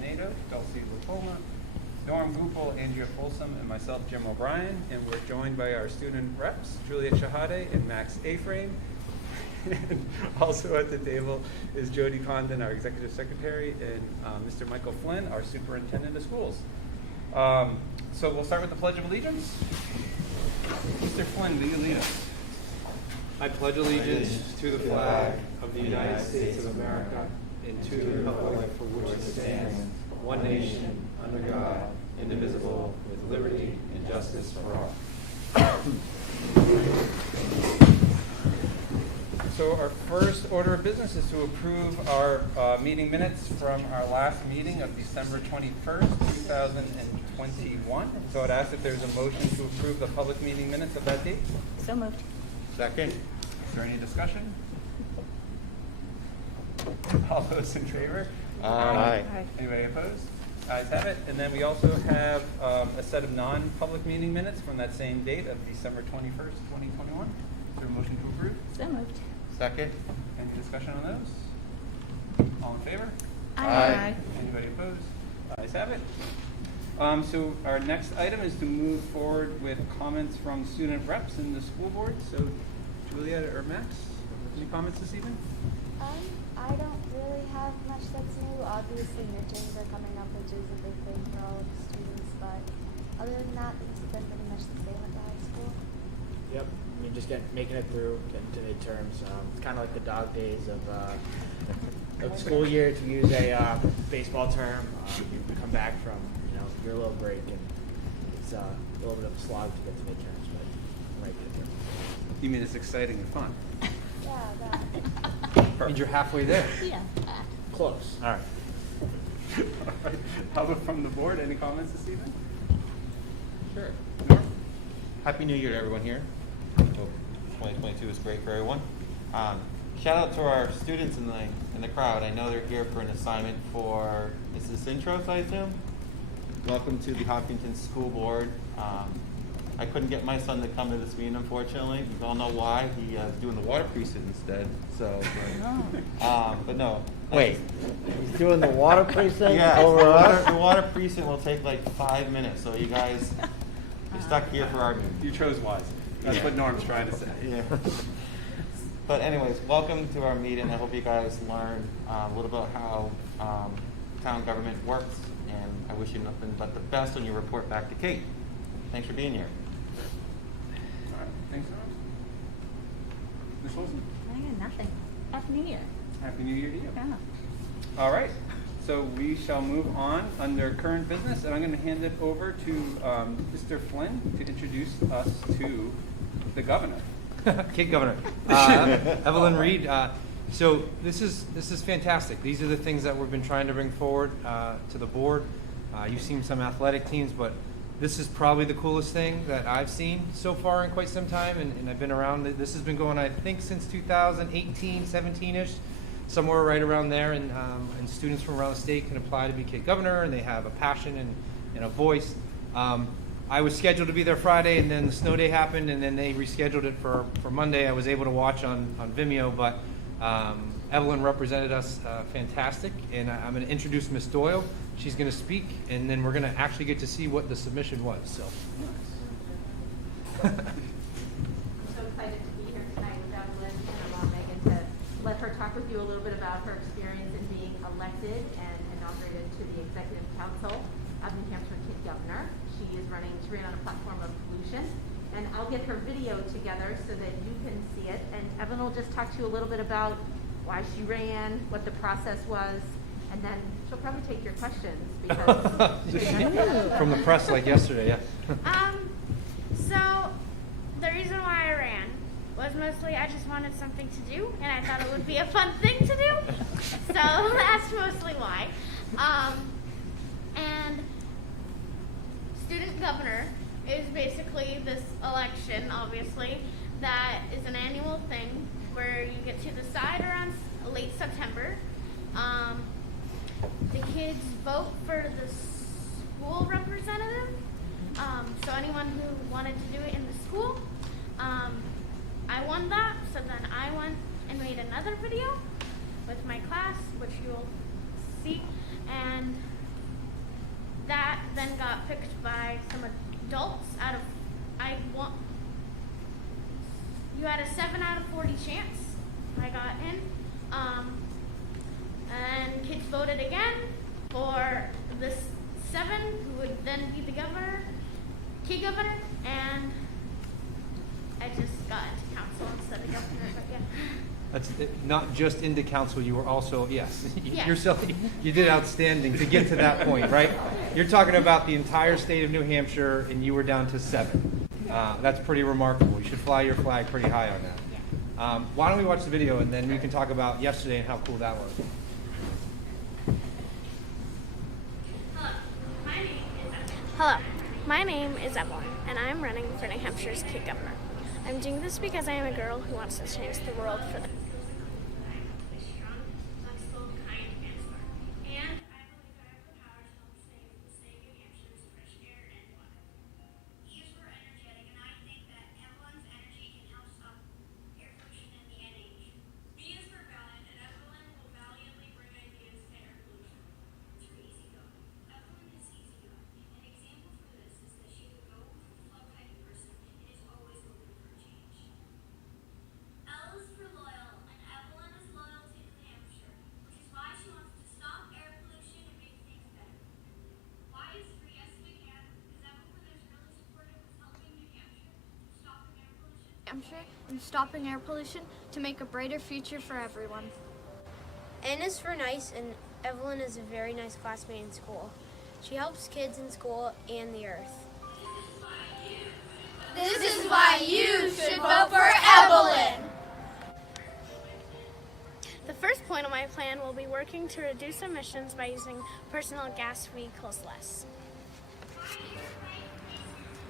Nato, Dulcie Lupoma, Norm Goupel, Andrea Folsom, and myself, Jim O'Brien. And we're joined by our student reps, Juliet Shahade and Max Aframe. And also at the table is Jody Condon, our executive secretary, and Mr. Michael Flynn, our superintendent of schools. So we'll start with the Pledge of Allegiance. Mr. Flynn, will you lead us? I pledge allegiance to the flag of the United States of America and to the republic for which it stands, one nation, under God, indivisible, with liberty and justice for all. So our first order of business is to approve our meeting minutes from our last meeting of December 21st, 2021. So I'd ask if there's a motion to approve the public meeting minutes of that date. So moved. Second. Is there any discussion? All those in favor? Aye. Anybody opposed? Ayes have it. And then we also have a set of non-public meeting minutes from that same date of December 21st, 2021. Is there a motion to approve? So moved. Second. Any discussion on those? All in favor? Aye. Anybody opposed? Ayes have it. So our next item is to move forward with comments from student reps in the school board. So Juliet or Max, any comments this evening? I don't really have much that's new. Obviously, midterms are coming up, which is a big thing for all of the students. But other than that, it's been pretty much the same at the high school. Yep, I mean, just making it through, getting to midterms. It's kind of like the dog days of school year, to use a baseball term. You come back from your little break, and it's a little bit of a slog to get to midterms, but right there. You mean it's exciting and fun? Yeah, that. Means you're halfway there. Yeah. Close. All right. All right. How about from the board? Any comments this evening? Sure. Norm? Happy New Year to everyone here. Hope 2022 is great for everyone. Shout out to our students in the crowd. I know they're here for an assignment for, is this intros, I assume? Welcome to the Hopkinton School Board. I couldn't get my son to come to this meeting, unfortunately. You all know why. He is doing the water precinct instead. So, but no. Wait, he's doing the water precinct Yeah, over us? the water precinct will take like 5 minutes. So you guys, you're stuck here for our meeting. You chose wisely. That's what Norm's trying to say. Yeah. But anyways, welcome to our meeting. I hope you guys learn a little about how town government works, and I wish you nothing but the best when you report back to Kate. Thanks for being here. All right. Thanks, Norm. Ms. Wilson? I got nothing. Happy New Year. Happy New Year to you. Yeah. All right. So we shall move on under current business, and I'm going to hand it over to Mr. Flynn to introduce us to the governor. Kid Governor. Evelyn Reed. So this is fantastic. These are the things that we've been trying to bring forward to the board. You've seen some athletic teams, but this is probably the coolest thing that I've seen so far in quite some time, and I've been around. This has been going, I think, since 2018, 17-ish, somewhere right around there, and students from around the state can apply to be Kid Governor, and they have a passion and a voice. I was scheduled to be there Friday, and then the snow day happened, and then they rescheduled it for Monday. I was able to watch on Vimeo, but Evelyn represented us fantastic, and I'm going to introduce Miss Doyle. She's going to speak, and then we're going to actually get to see what the submission was. So. I'm so excited to be here tonight with Evelyns, and I want Megan to let her talk with you a little bit about her experience in being elected and inaugurated to the Executive Council of New Hampshire Kid Governor. She ran on a platform of pollution, and I'll get her video together so that you can see it. And Evelyn will just talk to you a little bit about why she ran, what the process was, and then she'll probably take your questions because From the press like yesterday, yeah. So the reason why I ran was mostly I just wanted something to do, and I thought it would be a fun thing to do. So that's mostly why. And student governor is basically this election, obviously, that is an annual thing where you get to decide around late September. The kids vote for the school representative. So anyone who wanted to do it in the school, I won that. So then I went and made another video with my class, which you'll see, and got picked by some adults out of, you had a 7 out of 40 chance. I got in. And kids voted again for this 7 who would then be the governor, kid governor, and I just got into council instead of governor, but yeah. That's not just into council, you were also, yes, Yeah. yourself, you did outstanding to get to that point, right? You're talking about the entire state of New Hampshire and you were down to 7. That's pretty remarkable. You should fly your flag pretty high on that. Why don't we watch the video and then we can talk about yesterday and how cool that was. Hello, my name is Evelyn, and I'm running for New Hampshire's kid governor. I'm doing this because I am a girl who wants to change the world for the Hampshire and stopping air pollution to make a brighter future for everyone. N is for nice, and Evelyn is a very nice classmate in school. She helps kids in school and the earth. This is why you should vote for Evelyn! The first point of my plan will be working to reduce emissions by using personal gas vehicles less.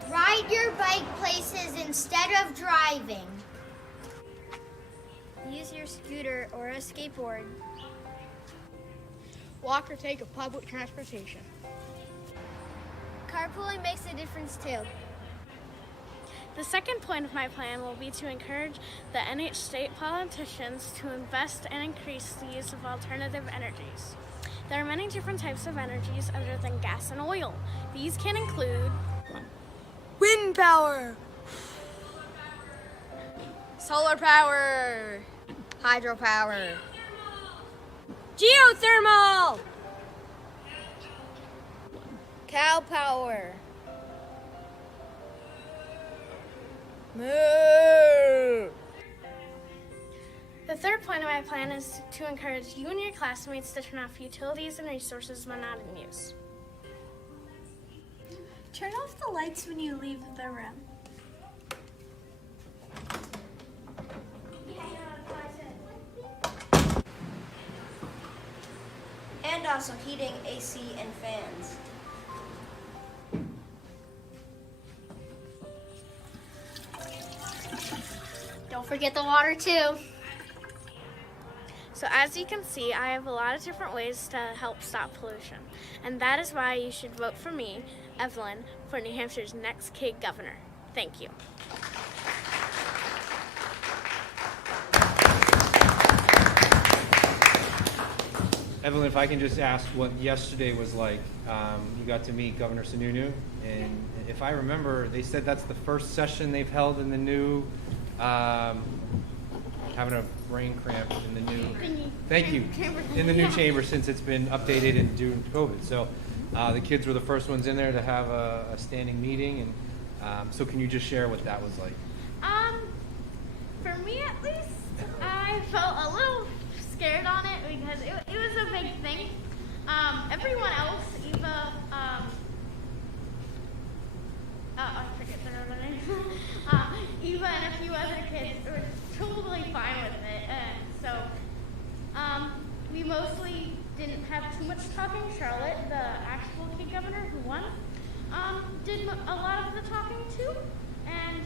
Ride your bike places instead of driving. Use your scooter or a skateboard. Walk or take a public transportation. Carpooling makes a difference too. The second point of my plan will be to encourage the NH state politicians to invest and increase the use of alternative energies. There are many different types of energies other than gas and oil. These can include Wind power! Solar power! Hydropower. Geothermal! Cow power. Moo! The third point of my plan is to encourage you and your classmates to turn off utilities and resources when not in use. Turn off the lights when you leave the room. And also heating, AC, and fans. Don't forget the water too. So as you can see, I have a lot of different ways to help stop pollution. And that is why you should vote for me, Evelyn, for New Hampshire's next kid governor. Thank you. Evelyn, if I can just ask what yesterday was like. You got to meet Governor Sununu, and if I remember, they said that's the first session they've held in the new, having a brain cramp in the new, thank you, in the new chamber since it's been updated and due to COVID. So the kids were the first ones in there to have a standing meeting, and so can you just share what that was like? For me at least, I felt a little scared on it because it was a big thing. Everyone else, Eva, I forget their other names. Eva and a few other kids were totally fine with it. And so we mostly didn't have too much talking. Charlotte, the actual kid governor who won, did a lot of the talking too. And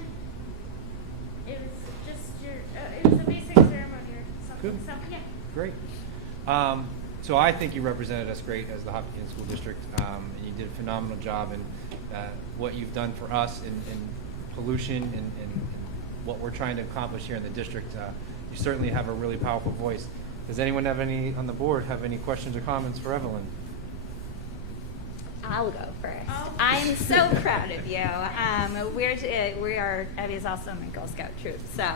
it was just it was a basic ceremony or something. Good. So yeah. Great. So I think you represented us great as the Hopkinton School District, and you did a phenomenal job in what you've done for us in pollution and what we're trying to accomplish here in the district. You certainly have a really powerful voice. Does anyone have any on the board have any questions or comments for Evelyn? I'll go first. Oh. I'm so proud of you. We are Evie's also my Girl Scout troop, so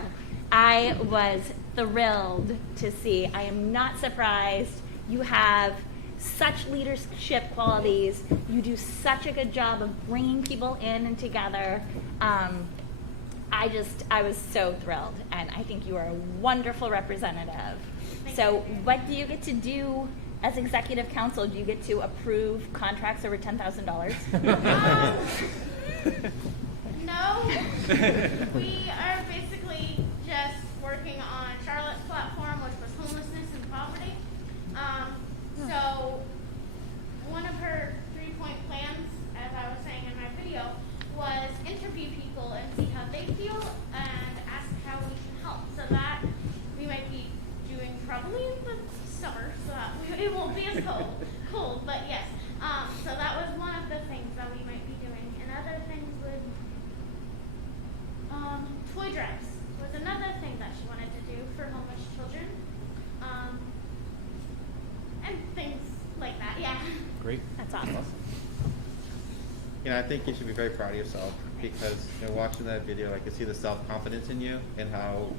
I was thrilled to see. I am not surprised. You have such leadership qualities. You do such a good job of bringing people in and together. I was so thrilled, and I think you are a wonderful representative. So what do you get to do as executive council? Do you get to approve contracts over $10,000? No. We are basically just working on Charlotte's platform, which was homelessness and poverty. So one of her 3-point plans, as I was saying in my video, was interview people and see how they feel and ask how we can help. So that we might be doing probably in the summer, so that it won't be as cold. But yes, so that was one of the things that we might be doing. And other things would, toy drives was another thing that she wanted to do for homeless children. And things like that, yeah. Great. That's awesome. You know, I think you should be very proud of yourself because, you know, watching that video, I could see the self-confidence in you and how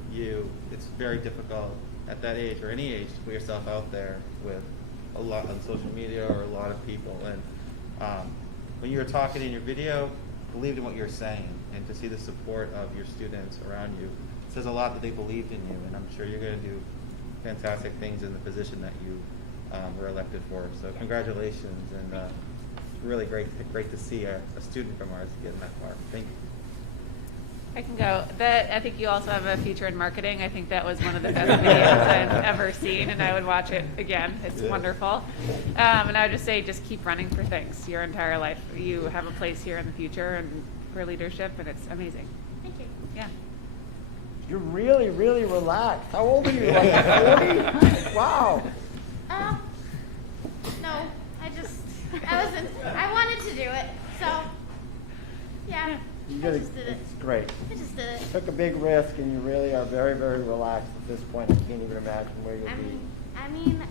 it's very difficult at that age or any age to put yourself out there with a lot on social media or a lot of people. And when you were talking in your video, believed in what you were saying, and to see the support of your students around you says a lot that they believed in you, and I'm sure you're going to do fantastic things in the position that you were elected for. So congratulations, and really great to see a student from ours getting that far. Thank you. I can go. I think you also have a future in marketing. I think that was one of the best videos I've ever seen, and I would watch it again. It's wonderful. And I would just say, just keep running for things your entire life. You have a place here in the future and for leadership, and it's amazing. Thank you. Yeah. You're really, really relaxed. How old are you? Like 40? Wow. No, I wanted to do it, so yeah. It's great. I just did it. You took a big risk, and you really are very, very relaxed at this point. I can't even imagine where you'll be. I mean,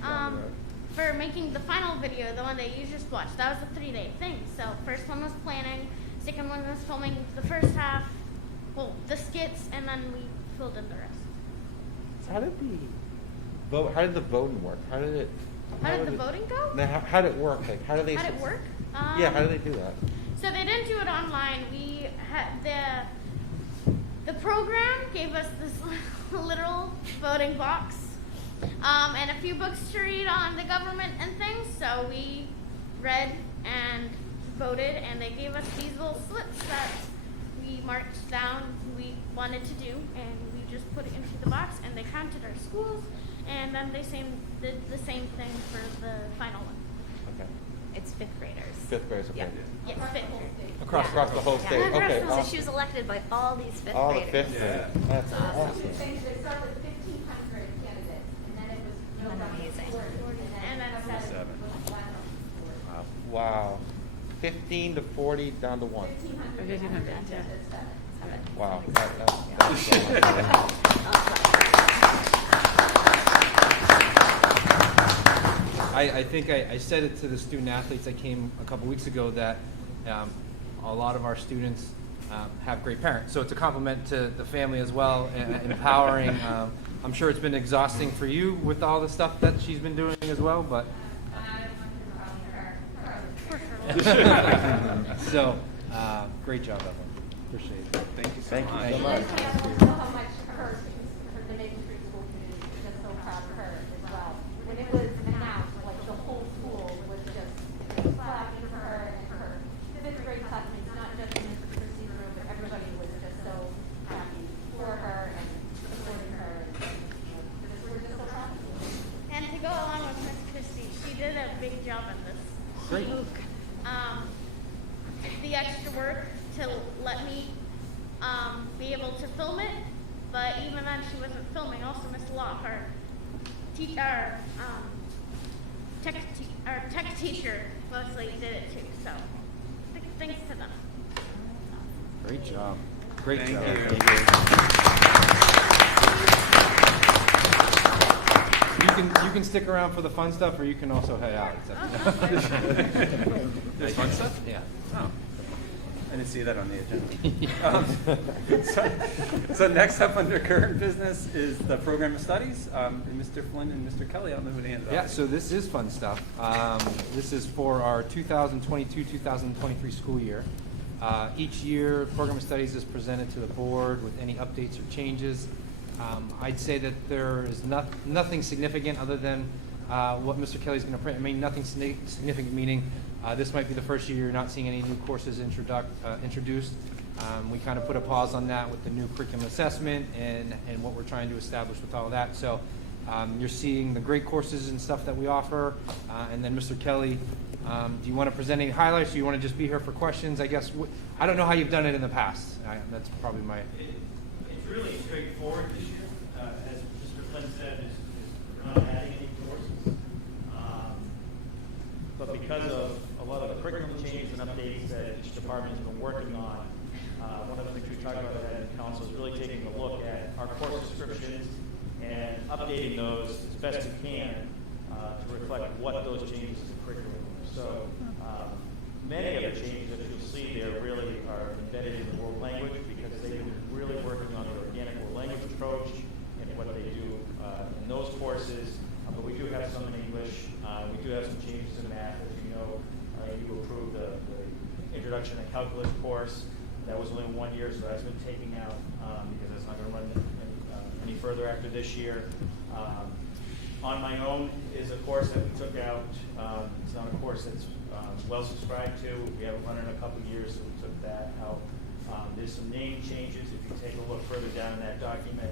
for making the final video, the one that you just watched, that was a 3-day thing. So first one was planning, second one was filming the first half, well, the skits, and then we filled in the rest. So how did the voting work? How did the voting go? How did it work? Like, how did they? How did it work? Yeah, how did they do that? So they didn't do it online. We had the program gave us this literal voting box and a few books to read on the government and things. So we read and voted, and they gave us these little slips that we marked down who we wanted to do, and we just put it into the box, and they counted our schools, and then they did the same thing for the final one. Okay. It's 5th graders. 5th graders, okay. Yeah. Yes, 5th grade. Across the whole state. Yeah. Okay. So she was elected by all these 5th All graders. the 5th graders. That's awesome. They started with 1,500 candidates, and then it was Amazing. And then 7. Wow. 15 to 40 down to 1. 1,500. Yeah. Wow. That's I think I said it to the student athletes that came a couple weeks ago that a lot of our students have great parents. So it's a compliment to the family as well, and empowering. I'm sure it's been exhausting for you with all the stuff that she's been doing as well, but. So, great job, Evelyn. Appreciate it. Thank you so Thank much. you so much. know how much her, the Maple Street School community is just so proud of her as well. When it was announced, like the whole school was just clapping for her and her 5th grade classmates, not just in Mr. Christie's room, but everybody was just so happy for her and supporting her. And we're just so proud of her. And to go along with Miss Christie, she did a big job in this. Great. The extra work to let me be able to film it, but even then she wasn't filming. Also, Miss Law, our tech teacher, mostly did it too. So, thanks to them. Great job. Great Thank job. you. You can stick around for the fun stuff, or you can also head out. It's up to you. There's fun stuff? Yeah. Oh. I didn't see that on the agenda. So next up under current business is the program of studies. And Mr. Flynn and Mr. Kelly, I'll move it hand it Yeah, off. so this is fun stuff. This is for our 2022-2023 school year. Each year, program of studies is presented to the board with any updates or changes. I'd say that there is nothing significant other than what Mr. Kelly's going to print. I mean, nothing significant, meaning this might be the first year you're not seeing any new courses introduced. We kind of put a pause on that with the new curriculum assessment and what we're trying to establish with all of that. So you're seeing the great courses and stuff that we offer. And then Mr. Kelly, do you want to present any highlights? Do you want to just be here for questions? I guess, I don't know how you've done it in the past. That's probably my... It's really straightforward this year. As Mr. Flynn said, we're not adding any courses. But because of a lot of the curriculum changes and updates that each department has been working on, one of the things we talked about at the council is really taking a look at our course descriptions and updating those as best we can to reflect what those changes to the curriculum are. So many of the changes that you'll see there really are embedded in the world language because they've been really working on the organic world language approach and what they do in those courses. But we do have some in English. We do have some changes in math. As you know, you approved the introduction to calculus course. That was only 1 year, so that's been taken out because that's not going to run any further after this year. On My Own is a course that we took out. It's not a course that's well subscribed to. We haven't run it in a couple of years, so we took that out. There's some name changes. If you take a look further down in that document,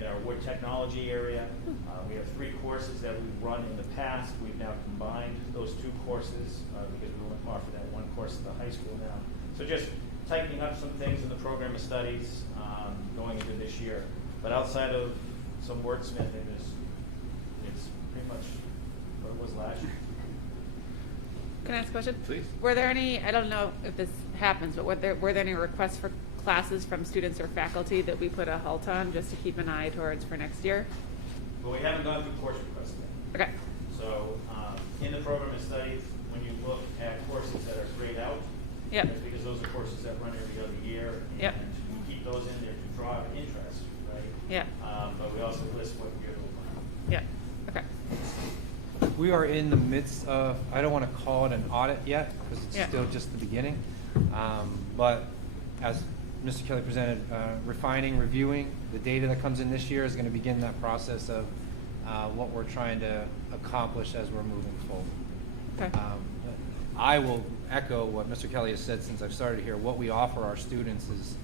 in our wood technology area, we have 3 courses that we've run in the past. We've now combined those 2 courses because we won't offer that 1 course at the high school now. So just tightening up some things in the program of studies going into this year. But outside of some wordsmithing, it's pretty much what it was last year. Can I ask a question? Please. Were there any, I don't know if this happens, but were there any requests for classes from students or faculty that we put a halt on just to keep an eye towards for next year? But we haven't gone through course requests yet. Okay. So in the program of studies, when you look at courses that are grayed out, yep. that's because those are courses that run every other year, and yep. we keep those in there to draw an interest, right? Yeah. But we also list what year they'll run. Yeah. Okay. We are in the midst of, I don't want to call it an audit yet because it's yeah. still just the beginning. But as Mr. Kelly presented, refining, reviewing the data that comes in this year is going to begin that process of what we're trying to accomplish as we're moving forward. Okay. I will echo what Mr. Kelly has said since I've started here. What we offer our students is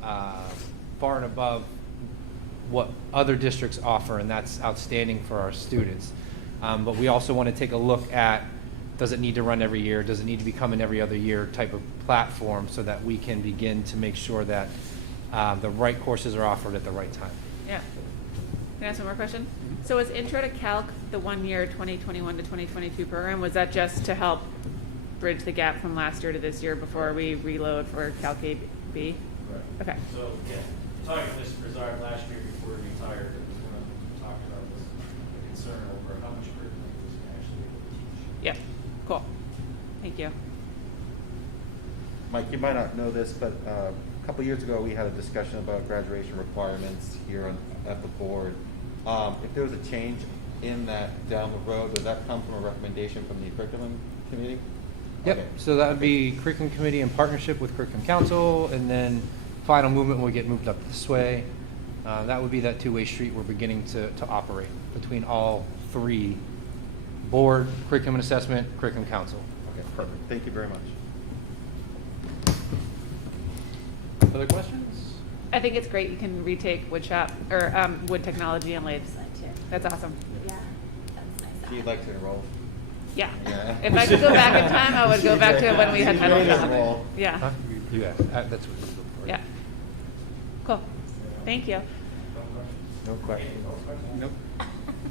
far and above what other districts offer, and that's outstanding for our students. But we also want to take a look at, does it need to run every year? Does it need to become an every other year type of platform so that we can begin to make sure that the right courses are offered at the right time? Yeah. Can I ask one more question? So was Intro to Calc the 1 year 2021 to 2022 program? Was that just to help bridge the gap from last year to this year before we reload for Calc AB? Right. Okay. So yeah, talking to Mr. Brizard last year before he retired, it was one of the things we talked about was the concern over how much curriculum he was actually able to teach. Yeah. Cool. Thank you. Mike, you might not know this, but a couple years ago we had a discussion about graduation requirements here at the board. If there was a change in that down the road, does that come from a recommendation from the curriculum committee? Yep. Okay. So that would be curriculum committee in partnership with curriculum council, and then final movement will get moved up this way. That would be that two-way street we're beginning to operate between all 3: board, curriculum and assessment, curriculum council. Okay, perfect. Thank you very much. Other questions? I think it's great you can retake wood shop or wood technology and lathes. That's awesome. Yeah, that's nice. So you'd like to enroll? Yeah. Yeah. If I could go back in time, I would go back to when we had metal shop. Yeah. Huh? Yeah, that's what we're looking for. Yeah. Cool. Thank you. No questions. Nope.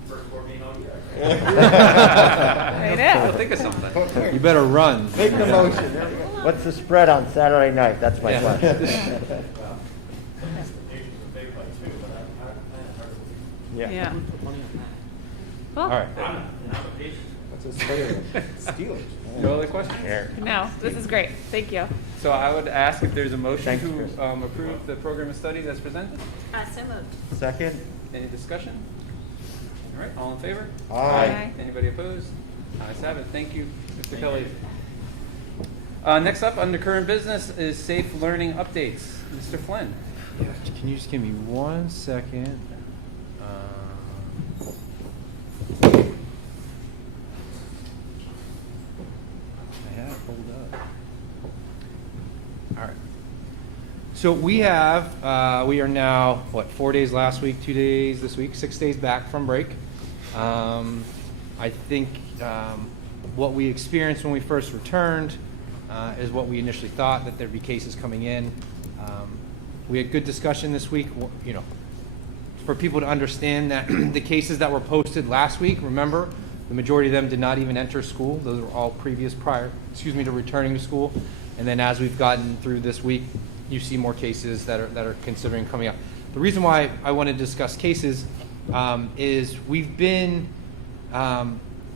First board meeting on I know. I'll think of something. You better run. Make the motion. What's the spread on Saturday night? That's my question. Yeah. All right. I'm a patient. What's this player? Steelers. No other questions? No, this is great. Thank you. So I would ask if there's a motion Thanks, to Chris. approve the program of studies as presented. So moved. Second? Any discussion? All right, all in favor? Aye. Anybody opposed? Ayes have it. Thank you, Mr. Kelly. Next up, under current business, is safe learning updates. Mr. Flynn. Yeah, can you just give me 1 second? I have it pulled up. All right. So we are now, 4 days last week, 2 days this week, 6 days back from break. I think what we experienced when we first returned is what we initially thought, that there'd be cases coming in. We had good discussion this week, for people to understand that the cases that were posted last week, remember, the majority of them did not even enter school. Those were all to returning to school. And then as we've gotten through this week, you see more cases that are considering coming up. The reason why I want to discuss cases is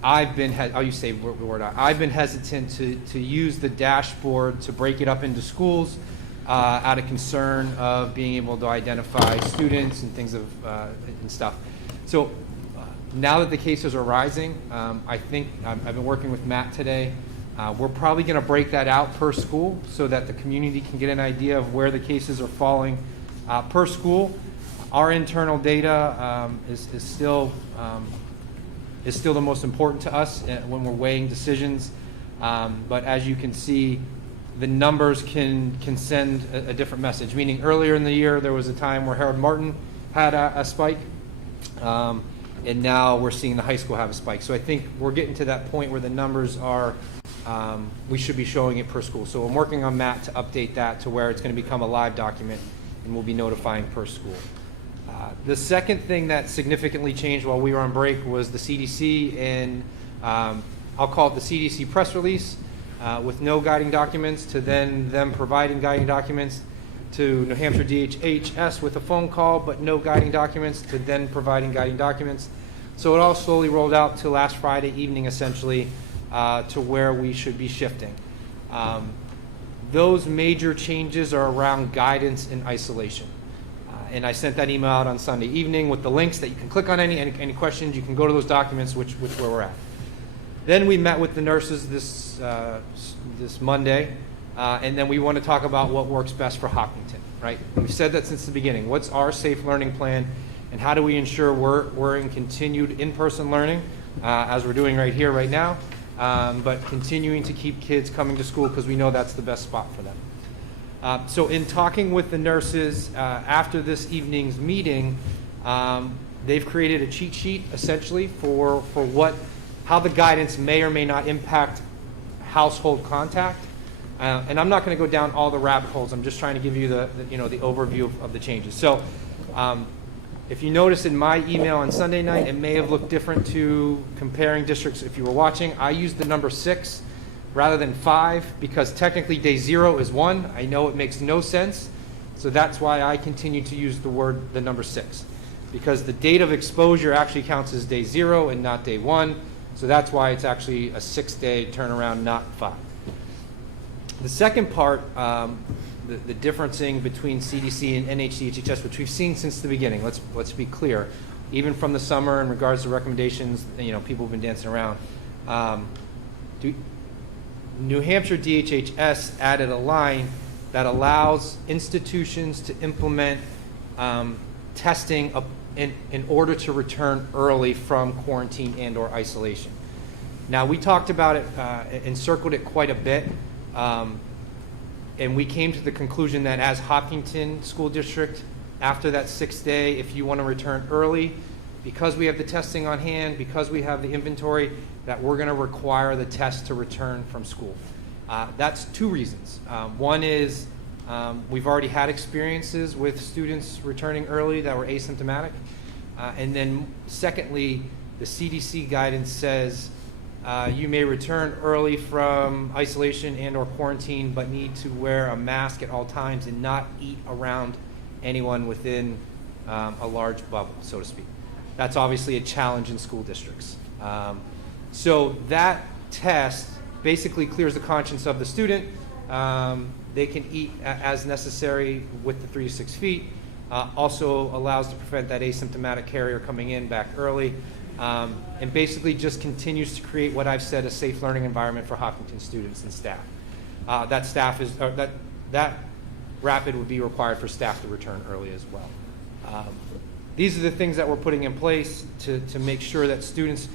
I've been hesitant to use the dashboard to break it up into schools out of concern of being able to identify students and things and stuff. So now that the cases are rising, I think I've been working with Matt today. We're probably going to break that out per school so that the community can get an idea of where the cases are falling per school. Our internal data is still the most important to us when we're weighing decisions. But as you can see, the numbers can send a different message. Meaning earlier in the year, there was a time where Harold Martin had a spike. And now we're seeing the high school have a spike. So I think we're getting to that point where the numbers are, we should be showing it per school. So I'm working on Matt to update that to where it's going to become a live document and we'll be notifying per school. The second thing that significantly changed while we were on break was the CDC and I'll call it the CDC press release with no guiding documents to then them providing guiding documents to New Hampshire DHHS with a phone call, but no guiding documents, to then providing guiding documents. So it all slowly rolled out to last Friday evening, essentially, to where we should be shifting. Those major changes are around guidance and isolation. And I sent that email out on Sunday evening with the links that you can click on any questions. You can go to those documents, which where we're at. Then we met with the nurses this Monday. And then we want to talk about what works best for Hopkinton, right? We've said that since the beginning. What's our safe learning plan, and how do we ensure we're in continued in-person learning, as we're doing right here, right now, but continuing to keep kids coming to school because we know that's the best spot for them. So in talking with the nurses after this evening's meeting, they've created a cheat sheet, essentially, for how the guidance may or may not impact household contact. And I'm not going to go down all the rabbit holes. I'm just trying to give you the overview of the changes. So if you notice in my email on Sunday night, it may have looked different to comparing districts. If you were watching, I used the number 6 rather than 5 because technically day 0 is 1. I know it makes no sense. So that's why I continue to use the number 6, because the date of exposure actually counts as day 0 and not day 1. So that's why it's actually a 6-day turnaround, not 5. The second part, the differencing between CDC and NHCHHS, which we've seen since the beginning. Let's be clear, even from the summer in regards to recommendations, people have been dancing around. New Hampshire DHHS added a line that allows institutions to implement testing in order to return early from quarantine and/or isolation. Now, we talked about it and circled it quite a bit. And we came to the conclusion that as Hopkinton School District, after that 6th day, if you want to return early, because we have the testing on hand, because we have the inventory, that we're going to require the test to return from school. That's 2 reasons. One is we've already had experiences with students returning early that were asymptomatic. And then secondly, the CDC guidance says you may return early from isolation and or quarantine, but need to wear a mask at all times and not eat around anyone within a large bubble, so to speak. That's obviously a challenge in school districts. So that test basically clears the conscience of the student. They can eat as necessary with the 3 to 6 feet. Also allows to prevent that asymptomatic carrier coming in back early. And basically just continues to create what I've said, a safe learning environment for Hopkinton students and staff. That rapid would be required for staff to return early as well. These are the things that we're putting in place to make sure that students,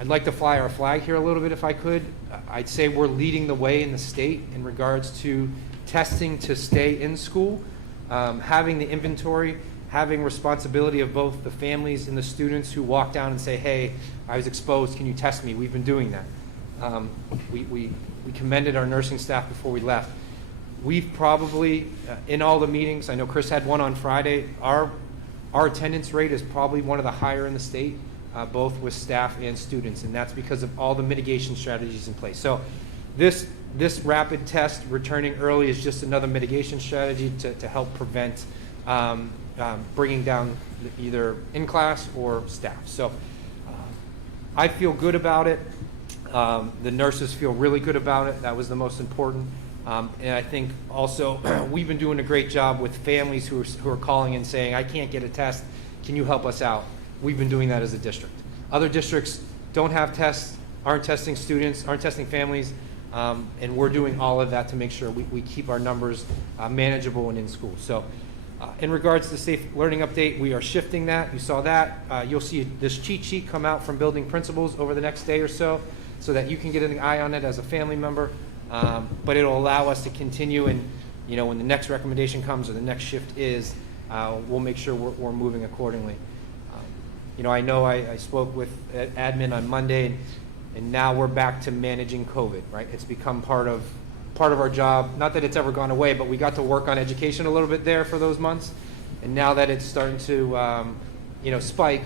I'd like to fly our flag here a little bit if I could. I'd say we're leading the way in the state in regards to testing to stay in school, having the inventory, having responsibility of both the families and the students who walk down and say, hey, I was exposed, can you test me? We've been doing that. We commended our nursing staff before we left. We've probably, in all the meetings, I know Chris had one on Friday, our attendance rate is probably one of the higher in the state, both with staff and students, and that's because of all the mitigation strategies in place. So this rapid test returning early is just another mitigation strategy to help prevent bringing down either in class or staff. So I feel good about it. The nurses feel really good about it. That was the most important. And I think also we've been doing a great job with families who are calling and saying, I can't get a test. Can you help us out? We've been doing that as a district. Other districts don't have tests, aren't testing students, aren't testing families, and we're doing all of that to make sure we keep our numbers manageable and in school. So in regards to the safe learning update, we are shifting that. You saw that. You'll see this cheat sheet come out from building principals over the next day or so that you can get an eye on it as a family member. But it'll allow us to continue, and when the next recommendation comes or the next shift is, we'll make sure we're moving accordingly. I know I spoke with admin on Monday, and now we're back to managing COVID, right? It's become part of our job. Not that it's ever gone away, but we got to work on education a little bit there for those months. And now that it's starting to, spike,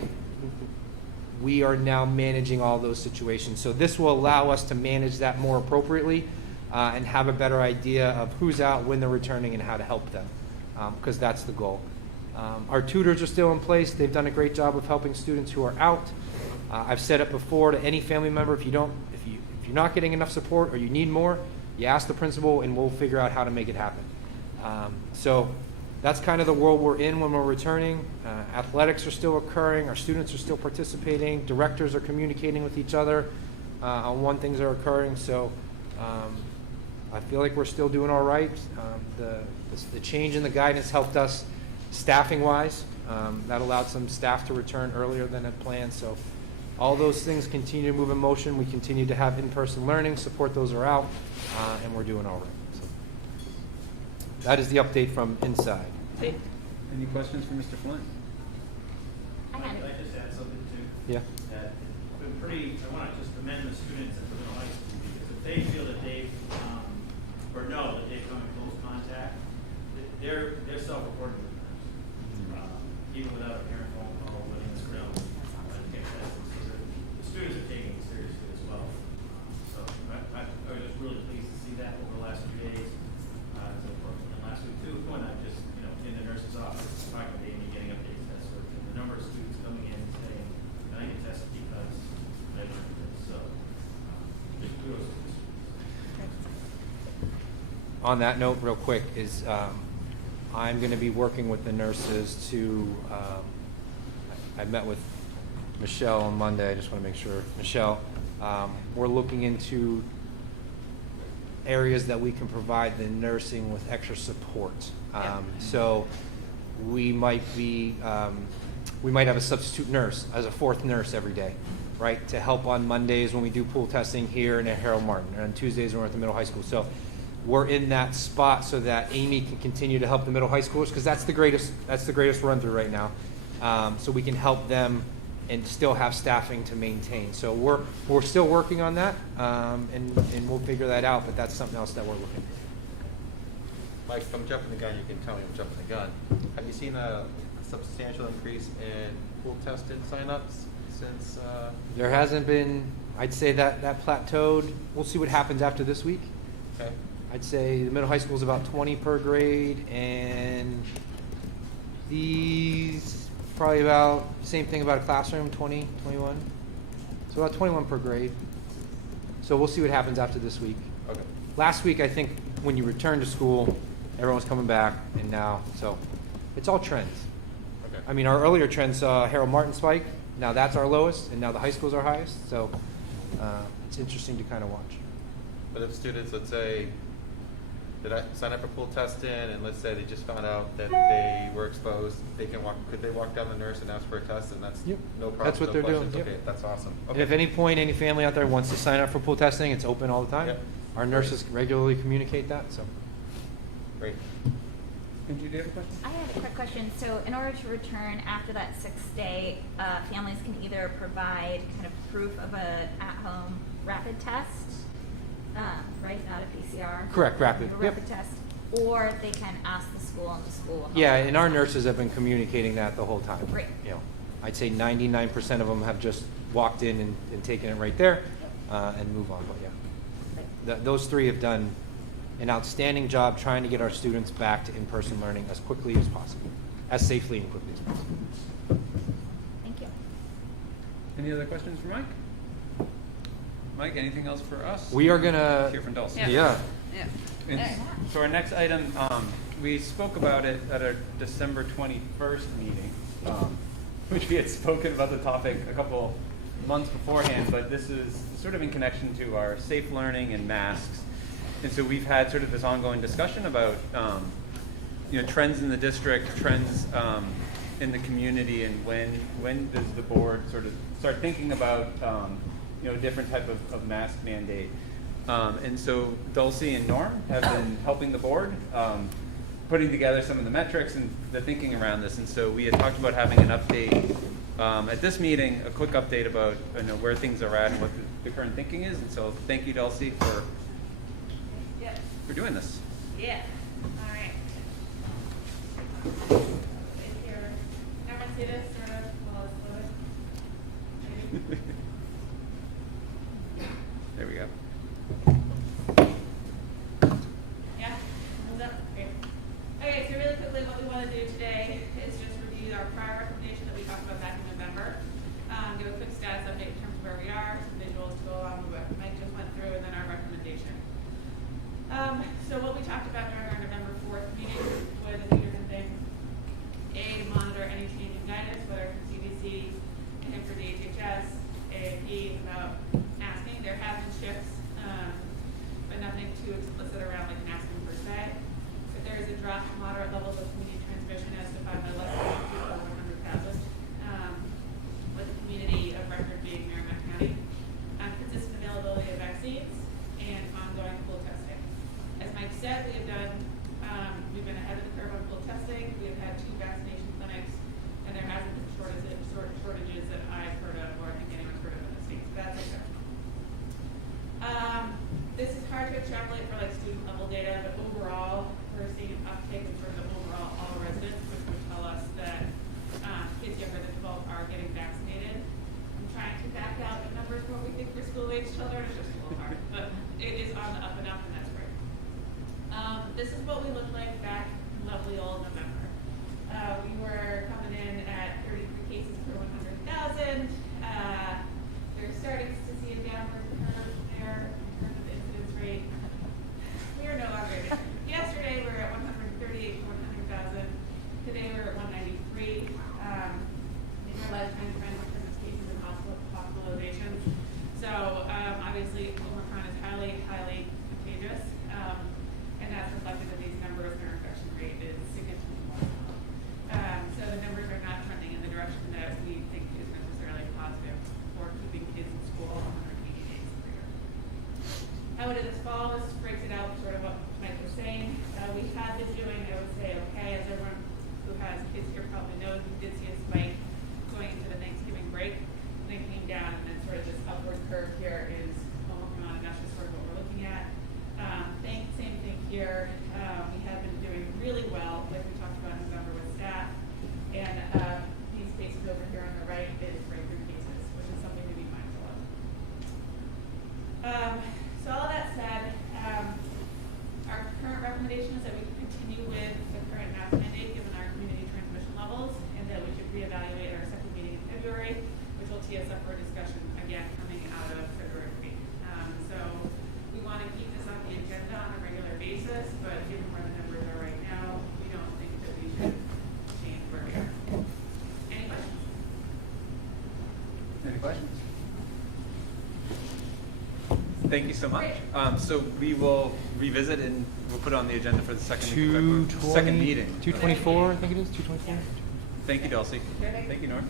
we are now managing all those situations. So this will allow us to manage that more appropriately and have a better idea of who's out, when they're returning, and how to help them, because that's the goal. Our tutors are still in place. They've done a great job of helping students who are out. I've said it before to any family member, if you're not getting enough support or you need more, you ask the principal and we'll figure out how to make it happen. So that's kind of the world we're in when we're returning. Athletics are still occurring. Our students are still participating. Directors are communicating with each other on when things are occurring. So I feel like we're still doing all right. The change in the guidance helped us staffing-wise. That allowed some staff to return earlier than had planned. So all those things continue to move in motion. We continue to have in-person learning, support those are out, and we're doing all right. So that is the update from inside. Any questions for Mr. Flint? Can I just add something too? Yeah. That it's been I want to just commend the students at the middle high school, because if they feel that they've, or know that they've come in close contact, they're self-reporting with them. Even without a parent phone call, letting us know. The students are taking it seriously as well. So I was just really pleased to see that over the last few days. And last week too, when I just, in the nurse's office, talking to Amy, getting updates, that sort of thing. The number of students coming in and saying, can I get tested because I learned this? So just kudos to the students. On that note, real quick, is I'm going to be working with the nurses to, I met with Michelle on Monday. I just want to make sure. Michelle, we're looking into areas that we can provide the nursing with extra support. So we might have a substitute nurse as a fourth nurse every day, right, to help on Mondays when we do pool testing here and at Harold Martin, and on Tuesdays when we're at the middle high school. So we're in that spot so that Amy can continue to help the middle high schoolers, because that's the greatest run through right now. So we can help them and still have staffing to maintain. So we're still working on that, and we'll figure that out. But that's something else that we're looking at. Mike, if I'm jumping the gun, you can tell me I'm jumping the gun. Have you seen a substantial increase in pool tested signups since? There hasn't been. I'd say that plateaued. We'll see what happens after this week. Okay. I'd say the middle high school is about 20 per grade, and these probably about same thing about a classroom, 20, 21. So about 21 per grade. So we'll see what happens after this week. Okay. Last week, I think, when you returned to school, everyone was coming back, and now, so it's all trends. Okay. I mean, our earlier trends saw Harold Martin spike. Now that's our lowest, and now the high school's our highest. So it's interesting to kind of watch. But if students, let's say, did I sign up for pool testing, and let's say they just found out that they were exposed, could they walk down the nurse and ask for a test, and that's Yep. no problem? That's what no they're doing, questions? yep. Okay, that's awesome. And if at any point any family out there wants to sign up for pool testing, it's open all the time. Yep. Our nurses regularly communicate that. So Great. And do you have a question? I have a quick question. So in order to return after that 6th day, families can either provide kind of proof of a at-home rapid test, right, not a PCR. Correct, rapid. A rapid test, or they can ask the school, and the school will help yeah, them. and our nurses have been communicating that the whole time. Great. You know, I'd say 99% of them have just walked in and taken it right there and move on. But yeah, those 3 have done an outstanding job trying to get our students back to in-person learning as quickly as possible, as safely and quickly as possible. Thank you. Any other questions for Mike? Mike, anything else for us? We are gonna hear from Dulcie. Yeah. And so our next item, we spoke about it at our December 21st meeting, which we had spoken about the topic a couple months beforehand, but this is sort of in connection to our safe learning and masks. And so we've had sort of this ongoing discussion about trends in the district, trends in the community, and when does the board sort of start thinking about a different type of mask mandate. And so Dulcie and Norm have been helping the board, putting together some of the metrics and the thinking around this. And so we had talked about having an update at this meeting, a quick update about where things are at and what the current thinking is. And so thank you, Dulcie, for doing this. Yeah. All right. Here. Everyone see this sort of while it's loaded? There we go. Yeah? Thumbs up? Great. Okay, so really quickly what we want to do today is just review our prior recommendation that we talked about back in November. Give a quick status update in terms of where we are, some visuals to go along with what Mike just went through, and then our recommendation. So what we talked about during our November 4th meeting was a few different things. A, to monitor any change in guidance, whether from CDC and for DHHS. AAP about masking. There have been shifts, but nothing too explicit around like masking per se. If there is a drop in moderate levels of community transmission as defined by less than 2 over 100,000, with the community of record being Merrimack County, consistent availability of vaccines, and ongoing pool testing. As Mike said, we have done, we've been ahead of the curve on pool testing. We have had 2 vaccination clinics, and there hasn't been shortages that I've heard of, or I think anyone's heard of in the state. So that's exceptional. This is hard to extrapolate for like student level data, but overall, we're seeing an uptake in sort of the overall all residents, which would tell us that kids younger than 12 are getting vaccinated. I'm trying to back out the numbers for what we think for school-age children. It's just a little hard, but it is on the up and up, and that's great. This is what we looked like back in lovely old November. We were coming in at 33 cases per 100,000. We're starting to see a downward curve there in terms of incidence rate. We are no longer there. Yesterday we were at 138 per 100,000. Today we're at 193. These are lifetime trends in terms of cases and hospitalizations. So obviously Omicron is highly, highly contagious, and that's reflected in these numbers. Their infection rate is significantly Thank you so much. So we will revisit and we'll put it on the agenda for the second meeting. 224, I think it is, 224? Thank you, Dulcie. Thank you, Norm.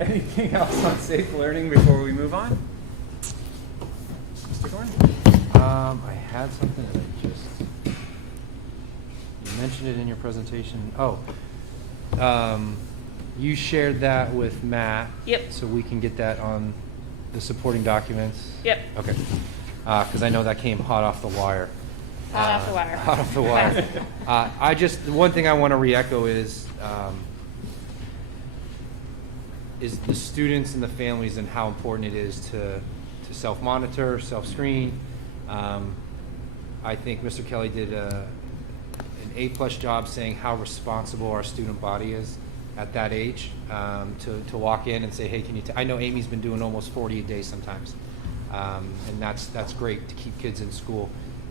Anything else on safe learning before we move on? Mr. Dorn? I had something that I just, you mentioned it in your presentation. Oh, you shared that with Matt. Yep. So we can get that on the supporting documents? Yep. Okay. Because I know that came hot off the wire. Hot off the wire. Hot off the wire. The one thing I want to re-echo is the students and the families and how important it is to self-monitor, self-screen. I think Mr. Kelly did an A+ job saying how responsible our student body is at that age, to walk in and say, hey, can you I know Amy's been doing almost 40 a day sometimes, and that's great to keep kids in school.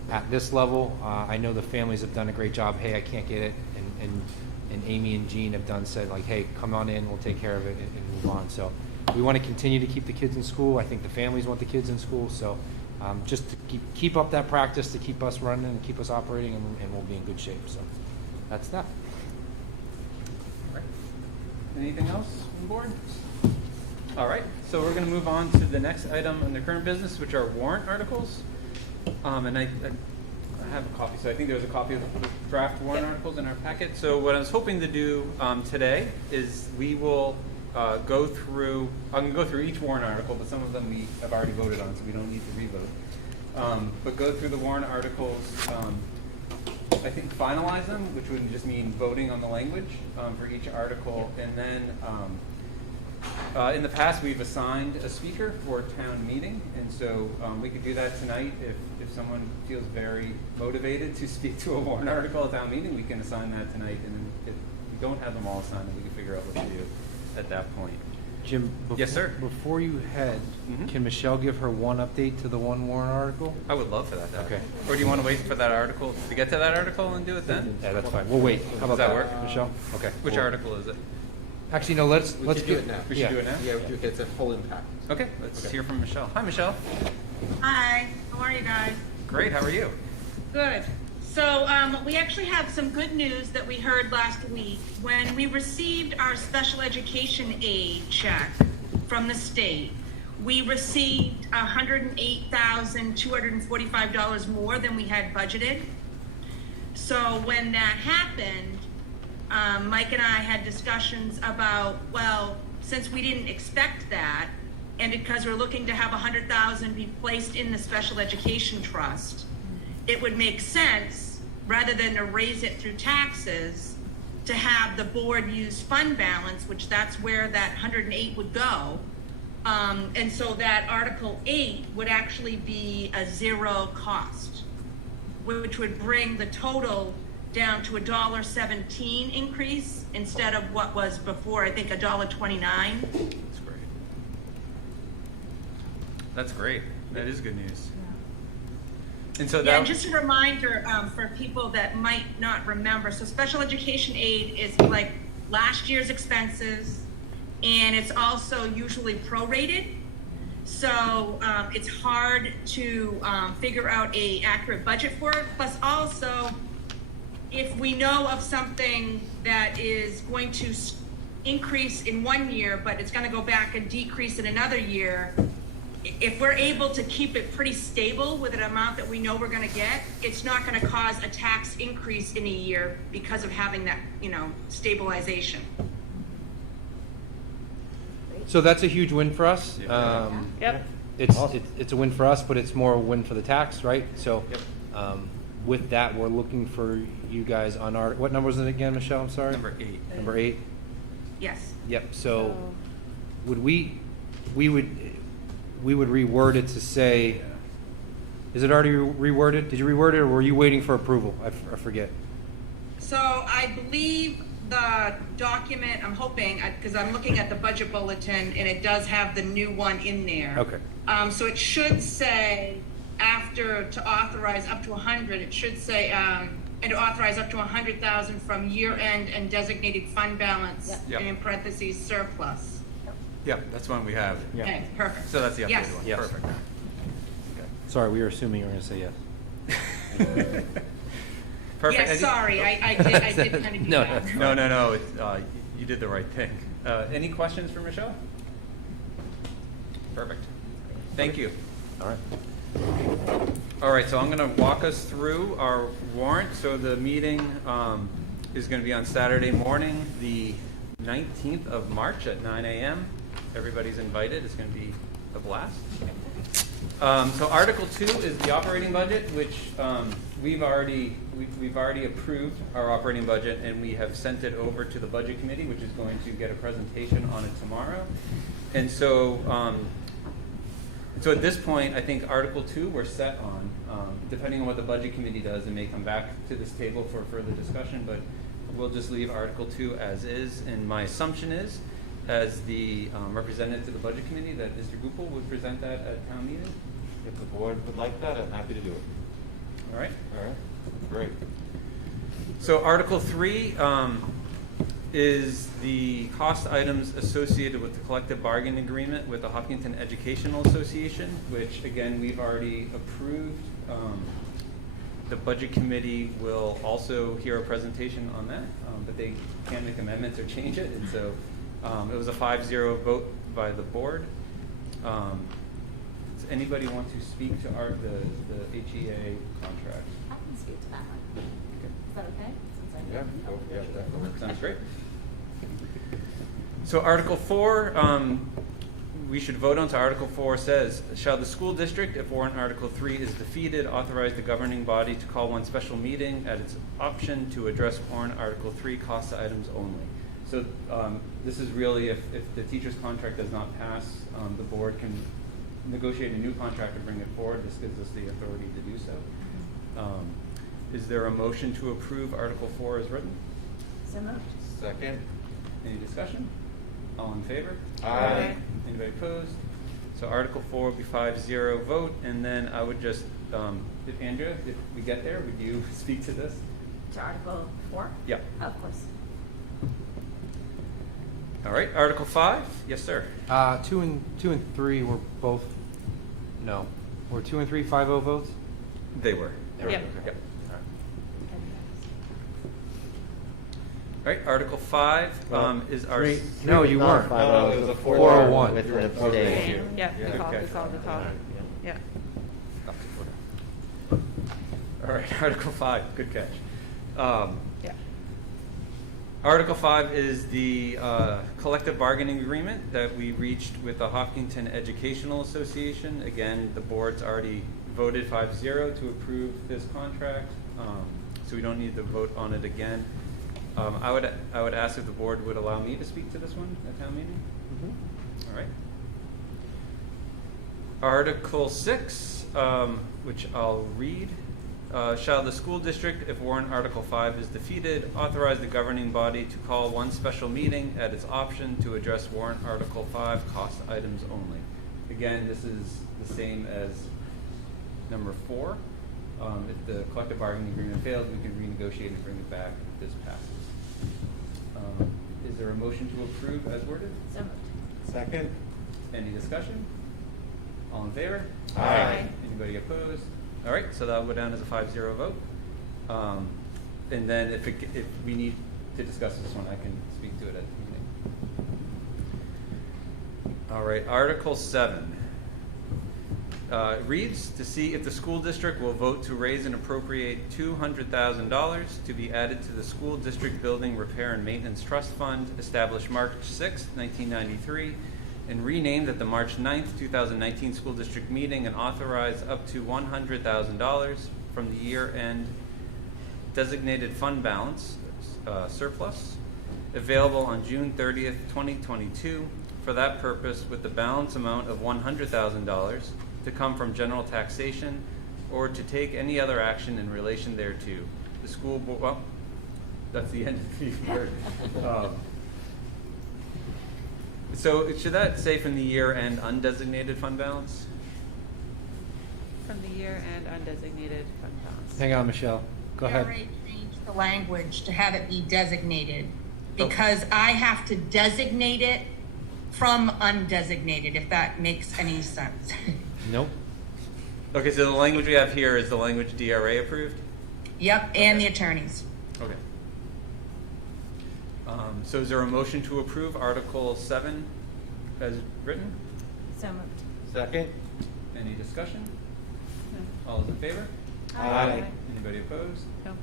At this level, I know the families have done a great job. Hey, I can't get it, and Amy and Jean have said like, hey, come on in, we'll take care of it and move on. So we want to continue to keep the kids in school. I think the families want the kids in school. So just to keep up that practice, to keep us running and keep us operating, and we'll be in good shape. So that's that. Anything else on board? All right, so we're going to move on to the next item under current business, which are warrant articles. And I have a copy, so I think there's a copy of the draft warrant articles in our packet. So what I was hoping to do today is we will I'm going to go through each warrant article, but some of them we have already voted on, so we don't need to revote. But go through the warrant articles, I think finalize them, which would just mean voting on the language for each article. And then in the past, we've assigned a speaker for town meeting. And so we could do that tonight if someone feels very motivated to speak to a warrant article at town meeting, we can assign that tonight. And then if we don't have them all assigned, then we can figure out what to do at that point. Jim, yes, sir. Before you head, can Michelle give her one update to the one warrant article? I would love for that to happen. Okay. Or do you want to wait for that article to get to that article and do it then? Yeah, that's fine. We'll wait. How about Does that work, Michelle? Okay. Which Cool. article is it? Actually, no. Let's do it now. We should do it now. Yeah, it's a full impact. Okay. Let's hear from Michelle. Hi, Michelle. Hi. How are you guys? Great. How are you? Good. So we actually have some good news that we heard last week. When we received our special education aid check from the state, we received $108,245 more than we had budgeted. So when that happened, Mike and I had discussions about, well, since we didn't expect that, and because we're looking to have $100,000 be placed in the special education trust, it would make sense, rather than to raise it through taxes, to have the board use fund balance, which that's where that 108 would go. And so that Article 8 would actually be a zero cost, which would bring the total down to $1.17 increase instead of what was before, I think $1.29. That's great. That's great. That is good news. And so yeah, and just a reminder for people that might not remember, so special education aid is like last year's expenses, and it's also usually prorated. So it's hard to figure out a accurate budget for it. Plus also, if we know of something that is going to increase in one year, but it's going to go back and decrease in another year, if we're able to keep it pretty stable with an amount that we know we're going to get, it's not going to cause a tax increase in a year because of having that, stabilization. So that's a huge win for us. Yep. It's a win for us, but it's more a win for the tax, right? So with that, we're looking for you guys on our, what number is it again, Michelle? I'm sorry? Number 8. Number 8? Yes. Yep. So would we would reword it to say, is it already reworded? Did you reword it, or were you waiting for approval? I forget. So I believe the document, I'm hoping, because I'm looking at the budget bulletin, and it does have the new one in there. Okay. So it should say, after to authorize up to 100, it should say, and to authorize up to 100,000 from year end and designated fund balance, Yep. and in parentheses surplus. Yeah, that's one we have. Yeah. Okay, perfect. So that's the updated Yes. one. Yes. Perfect. Sorry, we were assuming you were going to say yes. Perfect. Yes, sorry, I did kind of do No, that. No. You did the right thing. Any questions for Michelle? Perfect. Thank you. All right. All right, so I'm going to walk us through our warrant. So the meeting is going to be on Saturday morning, the 19th of March at 9 a.m. Everybody's invited. It's going to be a blast. So Article 2 is the operating budget, which we've already approved our operating budget, and we have sent it over to the Budget Committee, which is going to get a presentation on it tomorrow. And so, so at this point, I think Article 2 we're set on. Depending on what the Budget Committee does, it may come back to this table for further discussion, but we'll just leave Article 2 as is. And my assumption is, as the representative to the Budget Committee, that Mr. Gupel would present that at town meeting. If the board would like that, I'm happy to do it. All right. All right, great. So Article 3 is the cost items associated with the collective bargaining agreement with the Hopkinton Educational Association, which again, we've already approved. The Budget Committee will also hear a presentation on that, but they can't make amendments or change it. And so it was a 5-0 vote by the board. Does anybody want to speak to the HEA contract? I can speak to that one. Is that okay? Since I'm Yeah, here? definitely. Sounds great. So Article 4, we should vote on. So Article 4 says, shall the school district, if warrant Article 3 is defeated, authorize the governing body to call one special meeting at its option to address warrant Article 3 cost items only. So this is really if the teacher's contract does not pass, the board can negotiate a new contract and bring it forward. This gives us the authority to do so. Is there a motion to approve Article 4 as written? So moved. Second. Any discussion? All in favor? Aye. Anybody opposed? So Article 4 would be 5-0 vote, and then I would just, if Andrea, if we get there, would you speak to this? To Article 4? Yeah. Of course. All right, Article 5, yes, sir. 2 and 3 were both, no. Were 2 and 3 5-0 votes? They were. Yep. Yep. All right, Article 5 is our. No, you weren't. No, it was a 401. with an abstain. Yeah, we Yeah, called okay. the call. Yeah. All right, Article 5, good catch. Yeah. Article 5 is the collective bargaining agreement that we reached with the Hopkinton Educational Association. Again, the board's already voted 5-0 to approve this contract, so we don't need to vote on it again. I would ask if the board would allow me to speak to this one at town meeting. All right. Article 6, which I'll read. Shall the school district, if warrant Article 5 is defeated, authorize the governing body to call one special meeting at its option to address warrant Article 5 cost items only? Again, this is the same as number 4. If the collective bargaining agreement fails, we can renegotiate and bring it back if this passes. Is there a motion to approve as worded? So moved. Second. Any discussion? All in favor? Aye. Anybody opposed? All right, so that'll go down as a 5-0 vote. And then if we need to discuss this one, I can speak to it at the meeting. All right, Article 7. Reads, to see if the school district will vote to raise and appropriate $200,000 to be added to the school district building repair and maintenance trust fund established March 6, 1993, and renamed at the March 9th, 2019 school district meeting, and authorize up to $100,000 from the year-end designated fund balance surplus available on June 30th, 2022 for that purpose, with the balance amount of $100,000 to come from general taxation or to take any other action in relation thereto. The school board, well, that's the end of the word. So should that say from the year-end undesignated fund balance? From the year-end undesignated fund balance. Hang on, Michelle. Go ahead. Already changed the language to have it be designated, because I have to designate it from undesignated, if that makes any sense. Nope. Okay, so the language we have here is the language DRA approved? Yep, and the attorneys. Okay. So is there a motion to approve Article 7 as written? So moved. Second? Any discussion? All those in favor? Aye. Anybody opposed? No.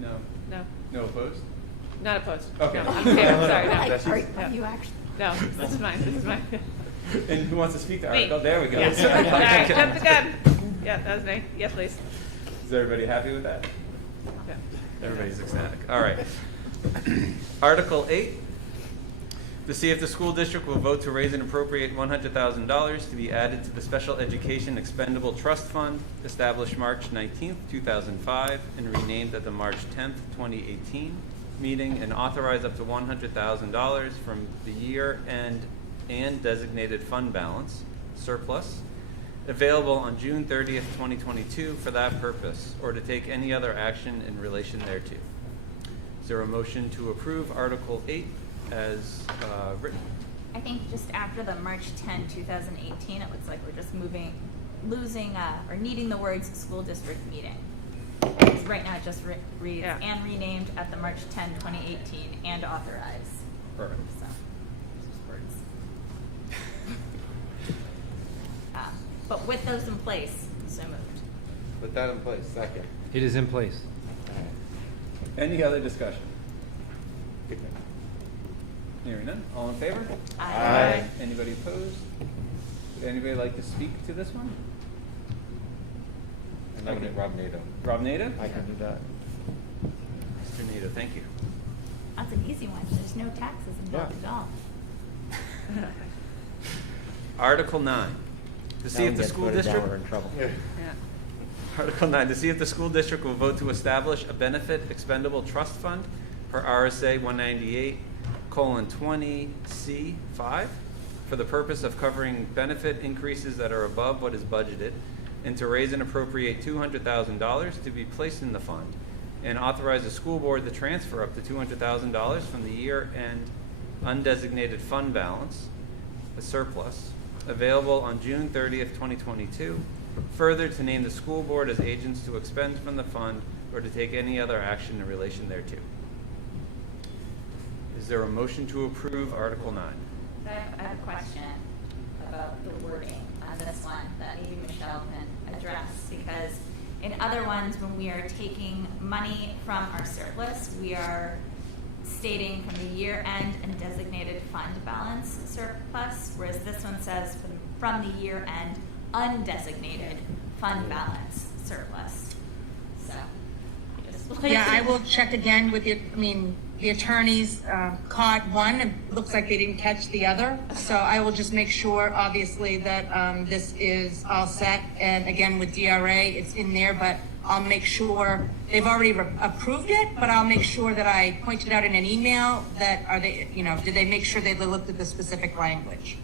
No. No. No opposed? Not opposed. Okay. No, I'm okay. Sorry, no. Are you actually? No, this is mine. This is mine. And who wants to speak to Me. Article? There we go. Yes. All right, jump the gun. Yeah, that was me. Yes, please. Is everybody happy with that? Yeah. Everybody's ecstatic. All right. Article 8, to see if the school district will vote to raise and appropriate $100,000 to be added to the Special Education Expendable Trust Fund established March 19th, 2005, and renamed at the March 10th, 2018 meeting, and authorize up to $100,000 from the year-end and designated fund balance, surplus, available on June 30th, 2022 for that purpose, or to take any other action in relation thereto. Is there a motion to approve Article 8 as written? I think just after the March 10, 2018, it looks like we're just losing or needing the words school district meeting. Because right now it just reads and renamed at the March 10, 2018 and authorize. Perfect. So, just words. But with those in place, so moved. Put that in place. Second. It is in place. Any other discussion? Hearing none. All in favor? Aye. Anybody opposed? Would anybody like to speak to this one? I nominate Rob Nato. Rob Nato? I can do that. Mr. Nato, thank you. That's an easy one. There's no taxes involved at all. Article 9. To see if the school district... We're in trouble. Yeah. Article 9, to see if the school district will vote to establish a benefit expendable trust fund per RSA 198:20C5 for the purpose of covering benefit increases that are above what is budgeted, and to raise and appropriate $200,000 to be placed in the fund, and authorize the school board to transfer up to $200,000 from the year-end undesignated fund balance, a surplus, available on June 30th, 2022. Further, to name the school board as agents to expend from the fund or to take any other action in relation thereto. Is there a motion to approve Article 9? I have a question about the wording on this one that maybe Michelle can address, because in other ones, when we are taking money from our surplus, we are stating from the year-end and designated fund balance surplus, whereas this one says from the year-end undesignated fund balance surplus. So, Yeah, I will check again with the attorneys caught one. It looks like they didn't catch the other. So I will just make sure, obviously, that this is all set. And again, with DRA, it's in there, but I'll make sure they've already approved it, but I'll make sure that I pointed out in an email that did they make sure they looked at the specific language?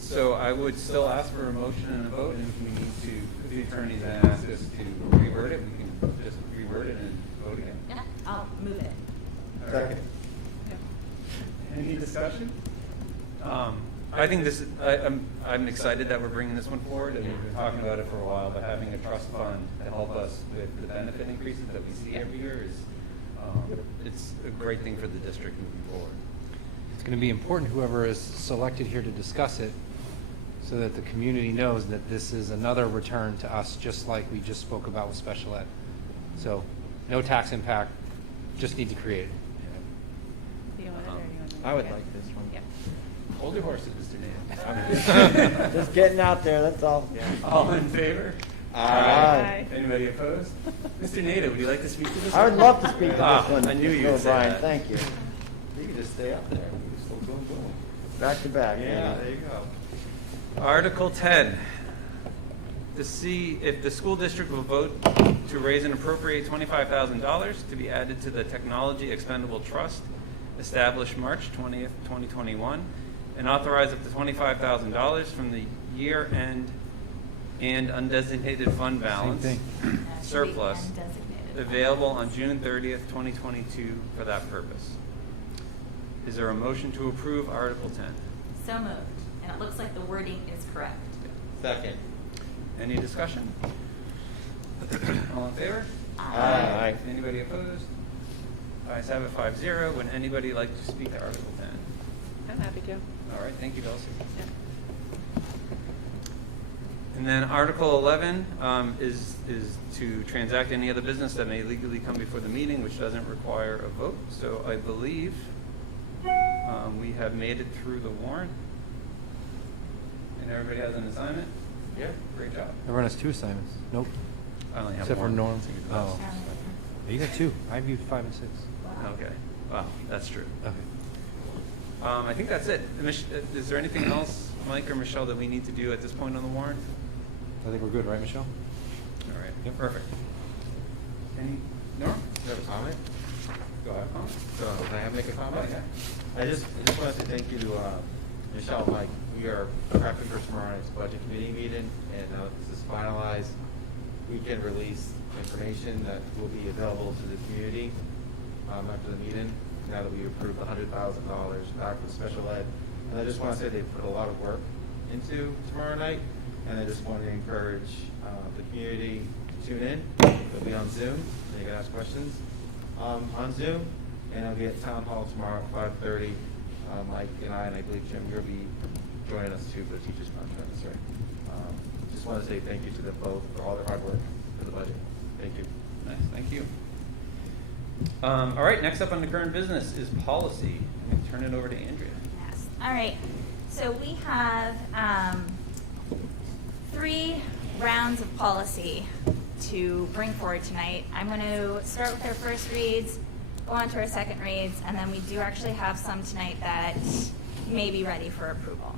So I would still ask for a motion and a vote, and if we need to, if the attorneys ask us to reword it, we can just reword it and vote again. yeah, I'll move it. Second. Any discussion? I think this is, I'm excited that we're bringing this one forward, and we've been talking about it for a while, but having a trust fund to help us with the benefit increases that we see every year is, it's a great thing for the district moving forward. It's going to be important, whoever is selected here to discuss it, so that the community knows that this is another return to us, just like we just spoke about with special ed. So, no tax impact, just need to create it. Do you want it or do you want me to? I would Okay. like this one. Yeah. Hold your horses, Mr. Nato. Just getting out there, that's all. All in favor? Aye. Anybody opposed? Mr. Nato, would you like to speak to this I one? would love to speak to this one. I knew you Mr. would say O'Brien. that. Thank you. You can just stay up there. You can just go boom, boom. Back to back. Yeah, there you go. Article 10, to see if the school district will vote to raise and appropriate $25,000 to be added to the Technology Expendable Trust established March 20th, 2021, and authorize up to $25,000 from the year-end and undesignated fund balance That should be surplus undesignated. available on June 30th, 2022 for that purpose. Is there a motion to approve Article 10? So moved. And it looks like the wording is correct. Second. Any discussion? All in favor? Aye. Anybody opposed? Ayes have it 5-0. Would anybody like to speak to Article 10? I'm happy to. All right, thank you, Dulcie. Yeah. And then Article 11 is to transact any other business that may legally come before the meeting, which doesn't require a vote. So I believe we have made it through the warrant. And everybody has an assignment? Yeah. Great job. Everyone has 2 assignments. Nope. I only have Except for one. Norm. Oh. You got 2. I viewed 5 and 6. Okay. Wow, that's true. Okay. I think that's it. Is there anything else, Mike or Michelle, that we need to do at this point on the warrant? I think we're good, right, Michelle? All right. Yep. Perfect. Any, Norm? You have a comment? Go ahead. So, can I make a comment? Oh, yeah. I just want to say thank you to Michelle and Mike. We are prepping for tomorrow night's budget committee meeting, and now that this is finalized, we can release information that will be available to the community after the meeting, now that we approved the $100,000 back for special ed. And I just want to say they put a lot of work into tomorrow night, and I just want to encourage the community to tune in. It'll be on Zoom, and you can ask questions on Zoom, and I'll be at Town Hall tomorrow at 5:30. Mike and I believe Jim, you'll be joining us too for the teachers' conference, right? Just want to say thank you to them both for all their hard work for the budget. Thank you. Nice, thank you. All right, next up on the current business is policy. I'm gonna turn it over to Andrea. Yes. All right. So we have 3 rounds of policy to bring forward tonight. I'm going to start with our first reads, go on to our second reads, and then we do actually have some tonight that may be ready for approval.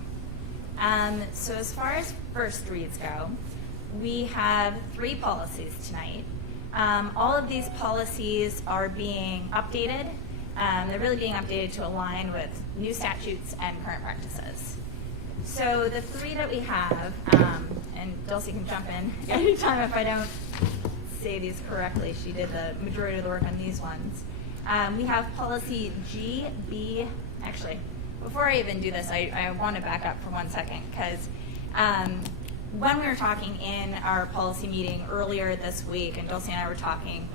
So as far as first reads go, we have 3 policies tonight. All of these policies are being updated. They're really being updated to align with new statutes and current practices. So the 3 that we have, and Dulcie can jump in anytime if I don't say these correctly. She did the majority of the work on these ones. We have policy GB. Actually, before I even do this, I want to back up for 1 second because when we were talking in our policy meeting earlier this week, and Dulcie and I were talking,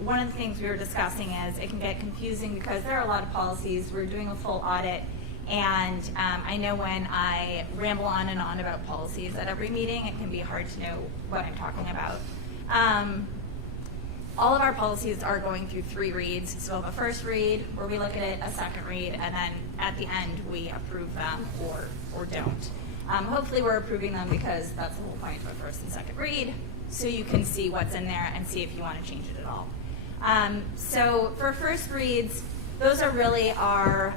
one of the things we were discussing is it can get confusing because there are a lot of policies. We're doing a full audit, and I know when I ramble on and on about policies at every meeting, it can be hard to know what I'm talking about. All of our policies are going through 3 reads. So we have a first read where we look at it, a second read, and then at the end we approve them or don't. Hopefully we're approving them because that's the whole point of a first and second read, so you can see what's in there and see if you want to change it at all. So for first reads, those are really our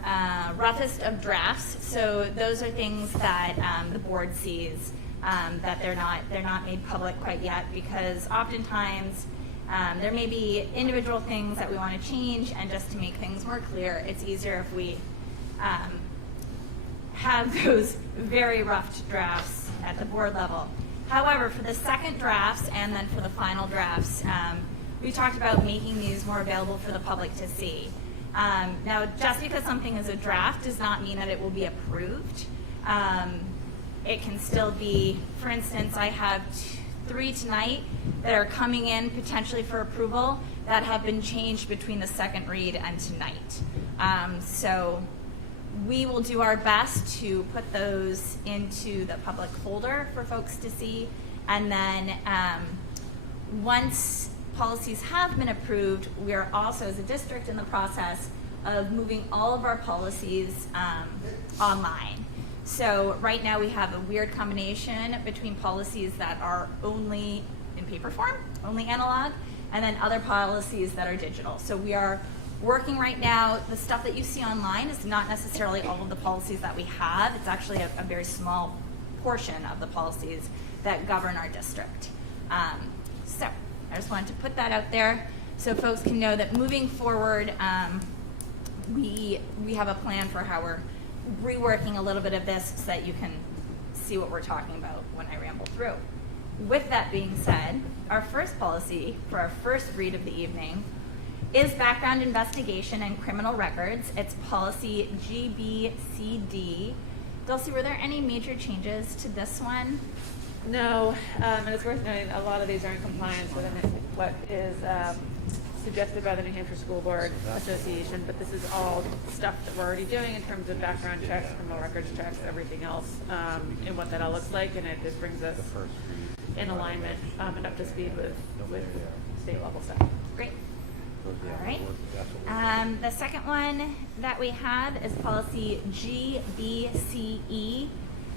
roughest of drafts. So those are things that the board sees that they're not made public quite yet, because oftentimes there may be individual things that we want to change, and just to make things more clear, it's easier if we have those very rough drafts at the board level. However, for the second drafts and then for the final drafts, we talked about making these more available for the public to see. Now, just because something is a draft does not mean that it will be approved. It can still be, for instance, I have 3 tonight that are coming in potentially for approval that have been changed between the second read and tonight. So we will do our best to put those into the public folder for folks to see, and then once policies have been approved, we are also as a district in the process of moving all of our policies online. So right now we have a weird combination between policies that are only in paper form, only analog, and then other policies that are digital. So we are working right now. The stuff that you see online is not necessarily all of the policies that we have. It's actually a very small portion of the policies that govern our district. So I just wanted to put that out there so folks can know that moving forward, we have a plan for how we're reworking a little bit of this so that you can see what we're talking about when I ramble through. with that being said, our first policy for our first read of the evening is background investigation and criminal records. It's policy GBCD. Dulcie, were there any major changes to this one? No, and it's worth noting a lot of these are in compliance with what is suggested by the New Hampshire School Board Association, but this is all stuff that we're already doing in terms of background checks, criminal records checks, everything else, and what that all looks like, and it just brings us in alignment and up to speed with state level stuff. Great. All right. The second one that we have is policy GBCE.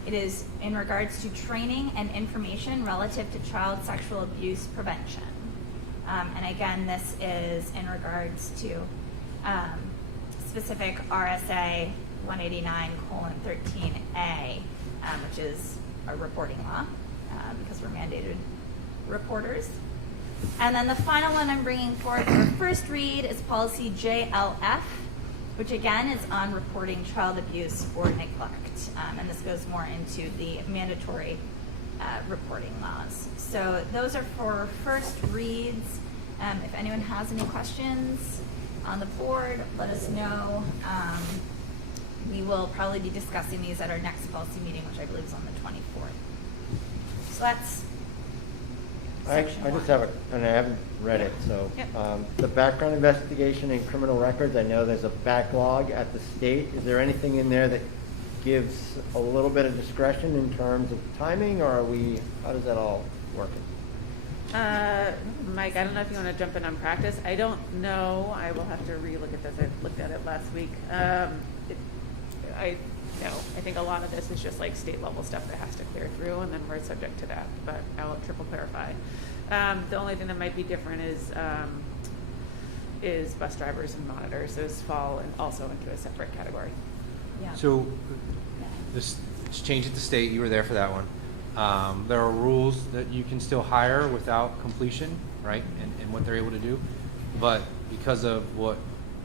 It is in regards to training and information relative to child sexual abuse prevention. And again, this is in regards to specific RSA 189:13A, which is a reporting law, because we're mandated reporters. And then the final one I'm bringing forward for first read is policy JLF, which again is on reporting child abuse or neglect. And this goes more into the mandatory reporting laws. So those are for first reads. If anyone has any questions on the board, let us know. We will probably be discussing these at our next policy meeting, which I believe is on the 24th. So that's I just have and I haven't read it, so the background investigation and criminal records, I know there's a backlog at the state. Is there anything in there that gives a little bit of discretion in terms of timing, or how does that all work? Mike, I don't know if you want to jump in on practice. I don't know. I will have to re-look at this. I looked at it last week. I think a lot of this is just like state level stuff that has to clear through, and then we're subject to that, but I will triple clarify. The only thing that might be different is bus drivers and monitors. Those fall also into a separate category. Yeah. So this change at the state, you were there for that one. There are rules that you can still hire without completion, right, and what they're able to do. But because of what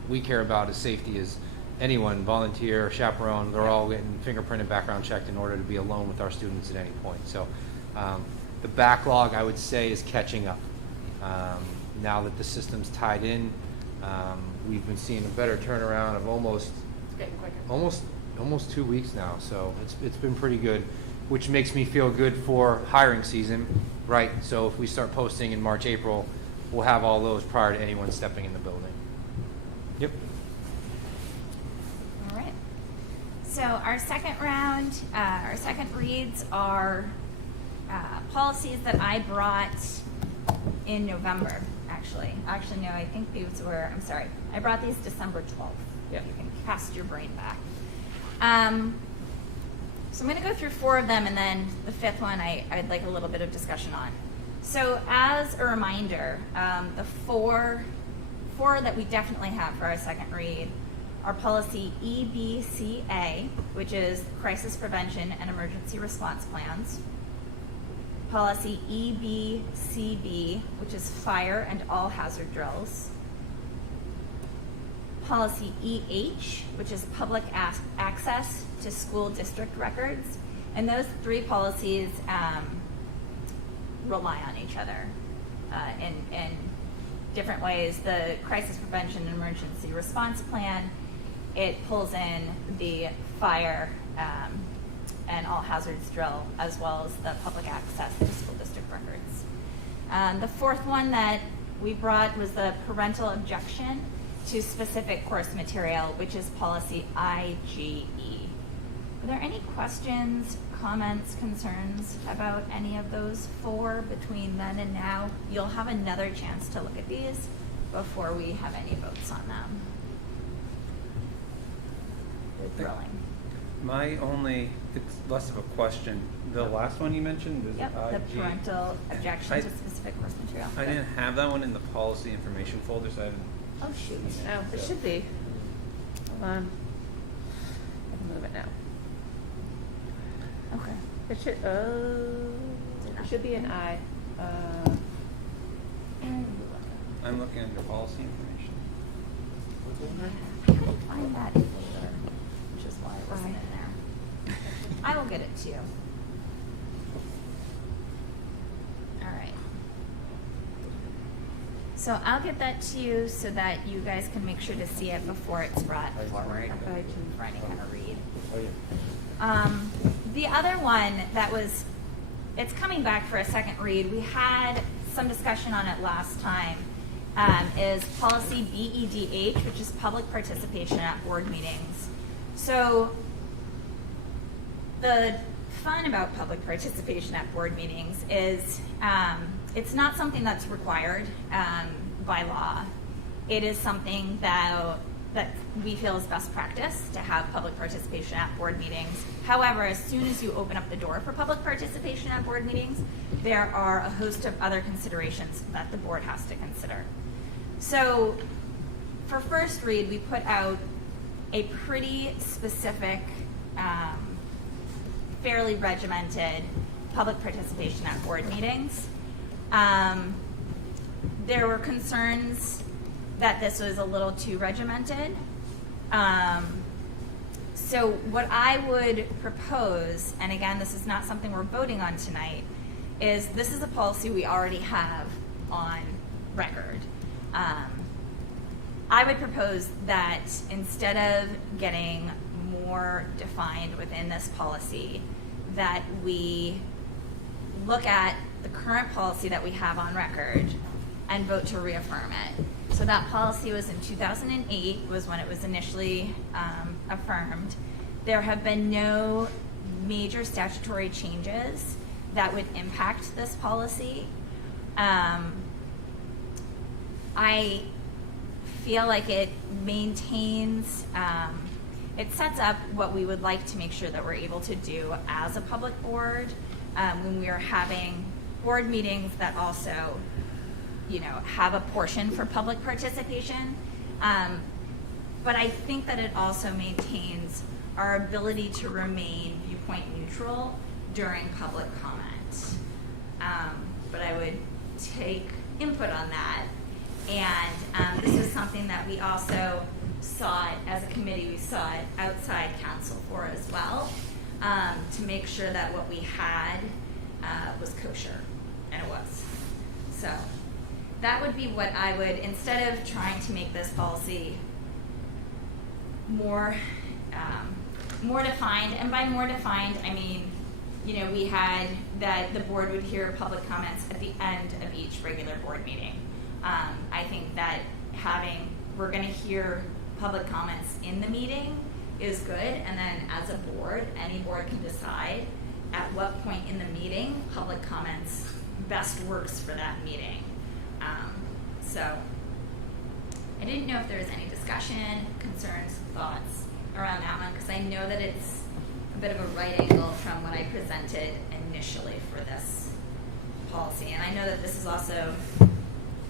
we care about is safety, is anyone, volunteer, chaperone, they're all getting fingerprinted, background checked in order to be alone with our students at any point. So the backlog, I would say, is catching up. Now that the system's tied in, we've been seeing a better turnaround of almost 2 weeks now. So it's been pretty good, which makes me feel good for hiring season, right? So if we start posting in March, April, we'll have all those prior to anyone stepping in the building. Yep. All right. So our second round, our second reads are policies that I brought in November, actually. Actually, no, I think these were, I'm sorry, I brought these December 12th. Yeah. You can cast your brain back. So I'm going to go through 4 of them, and then the 5th one I'd like a little bit of discussion on. So as a reminder, the four that we definitely have for our second read are policy EBCA, which is crisis prevention and emergency response plans, policy EBCB, which is fire and all hazard drills, policy EH, which is public access to school district records. And those 3 policies rely on each other in different ways. The crisis prevention and emergency response plan, it pulls in the fire and all hazards drill, as well as the public access to school district records. The 4th one that we brought was the parental objection to specific course material, which is policy IGE. Are there any questions, comments, concerns about any of those 4 between then and now? You'll have another chance to look at these before we have any votes on them. They're thrilling. My only, it's less of a question. The last one you mentioned is Yep, the IG. parental objection to specific course material. I didn't have that one in the policy information folder, so I haven't. Oh, shoot. Oh, it should be. Hold on. I can move it now. Okay. It should be an I. I'm looking under policy information. I couldn't find that either, which is why it wasn't in there. I will get it to you. So I'll get that to you so that you guys can make sure to see it before it's brought forward for anyone to read. The other one that was, it's coming back for a second read. We had some discussion on it last time, is policy BEDH, which is public participation at board meetings. So the fun about public participation at board meetings is it's not something that's required by law. It is something that we feel is best practice to have public participation at board meetings. However, as soon as you open up the door for public participation at board meetings, there are a host of other considerations that the board has to consider. So for first read, we put out a pretty specific, fairly regimented public participation at board meetings. There were concerns that this was a little too regimented. So what I would propose, and again, this is not something we're voting on tonight, is this is a policy we already have on record. I would propose that instead of getting more defined within this policy, that we look at the current policy that we have on record and vote to reaffirm it. So that policy was in 2008, was when it was initially affirmed. There have been no major statutory changes that would impact this policy. I feel like it maintains, it sets up what we would like to make sure that we're able to do as a public board when we are having board meetings that also, you know, have a portion for public participation. But I think that it also maintains our ability to remain viewpoint neutral during public comment. But I would take input on that. And this is something that we also sought, as a committee, we sought outside counsel for as well, to make sure that what we had was kosher, and it was. So that would be what I would, instead of trying to make this policy more defined, and by more defined, I mean, you know, we had that the board would hear public comments at the end of each regular board meeting. I think that we're going to hear public comments in the meeting is good, and then as a board, any board can decide at what point in the meeting public comments best works for that meeting. So I didn't know if there was any discussion, concerns, thoughts around that one, because I know that it's a bit of a right angle from what I presented initially for this policy. And I know that this is also,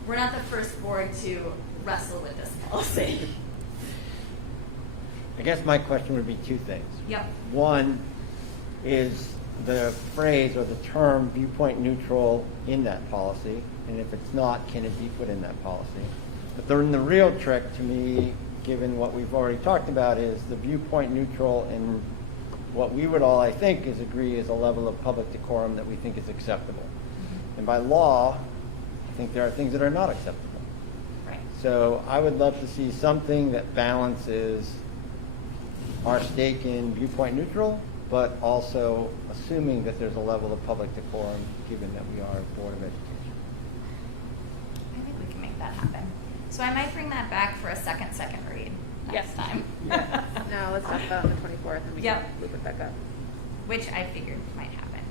we're not the first board to wrestle with this policy. I guess my question would be two things. Yep. One, is the phrase or the term viewpoint neutral in that policy? And if it's not, can it be put in that policy? But then the real trick to me, given what we've already talked about, is the viewpoint neutral in what we would all, I think, is agree is a level of public decorum that we think is acceptable. And by law, I think there are things that are not acceptable. Right. So I would love to see something that balances our stake in viewpoint neutral, but also assuming that there's a level of public decorum, given that we are a Board of Education. I think we can make that happen. So I might bring that back for a second read next time. No, let's talk about it on the 24th and we can loop it back up. Which I figured might happen.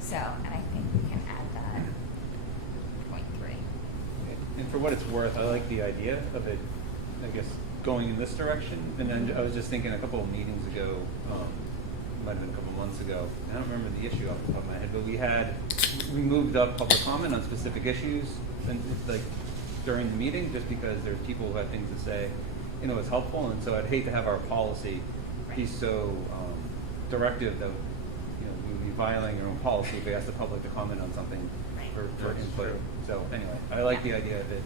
So, and I think we can add that point 3. And for what it's worth, I like the idea of it, I guess, going in this direction. And then I was just thinking a couple of meetings ago, might have been a couple months ago, I don't remember the issue off the top of my head, but we moved up public comment on specific issues, and like during the meeting, just because there's people who had things to say, you know, it's helpful. And so I'd hate to have our policy be so directive that, you know, we would be violating our own policy if we ask the public to comment on something for input. So anyway, I like the idea of it,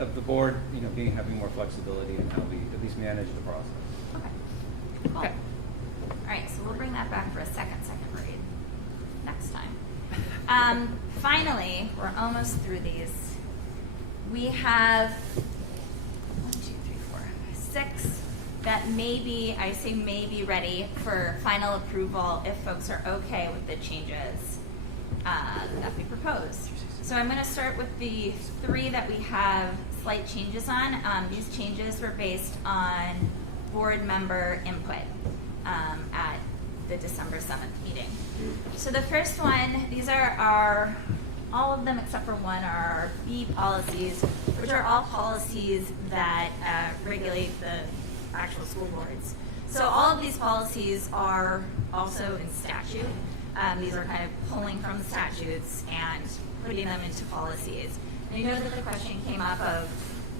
of the board, you know, having more flexibility in how we at least manage the process. Okay. Cool. Okay. All right, so we'll bring that back for a second read next time. Finally, we're almost through these. we have 6 that I say may be ready for final approval if folks are okay with the changes that we proposed. So I'm going to start with the 3 that we have slight changes on. These changes were based on board member input at the December 7th meeting. So the first one, these are all of them except for one are our B policies, which are all policies that regulate the actual school boards. So all of these policies are also in statute. These are kind of pulling from the statutes and putting them into policies. And you know that the question came up of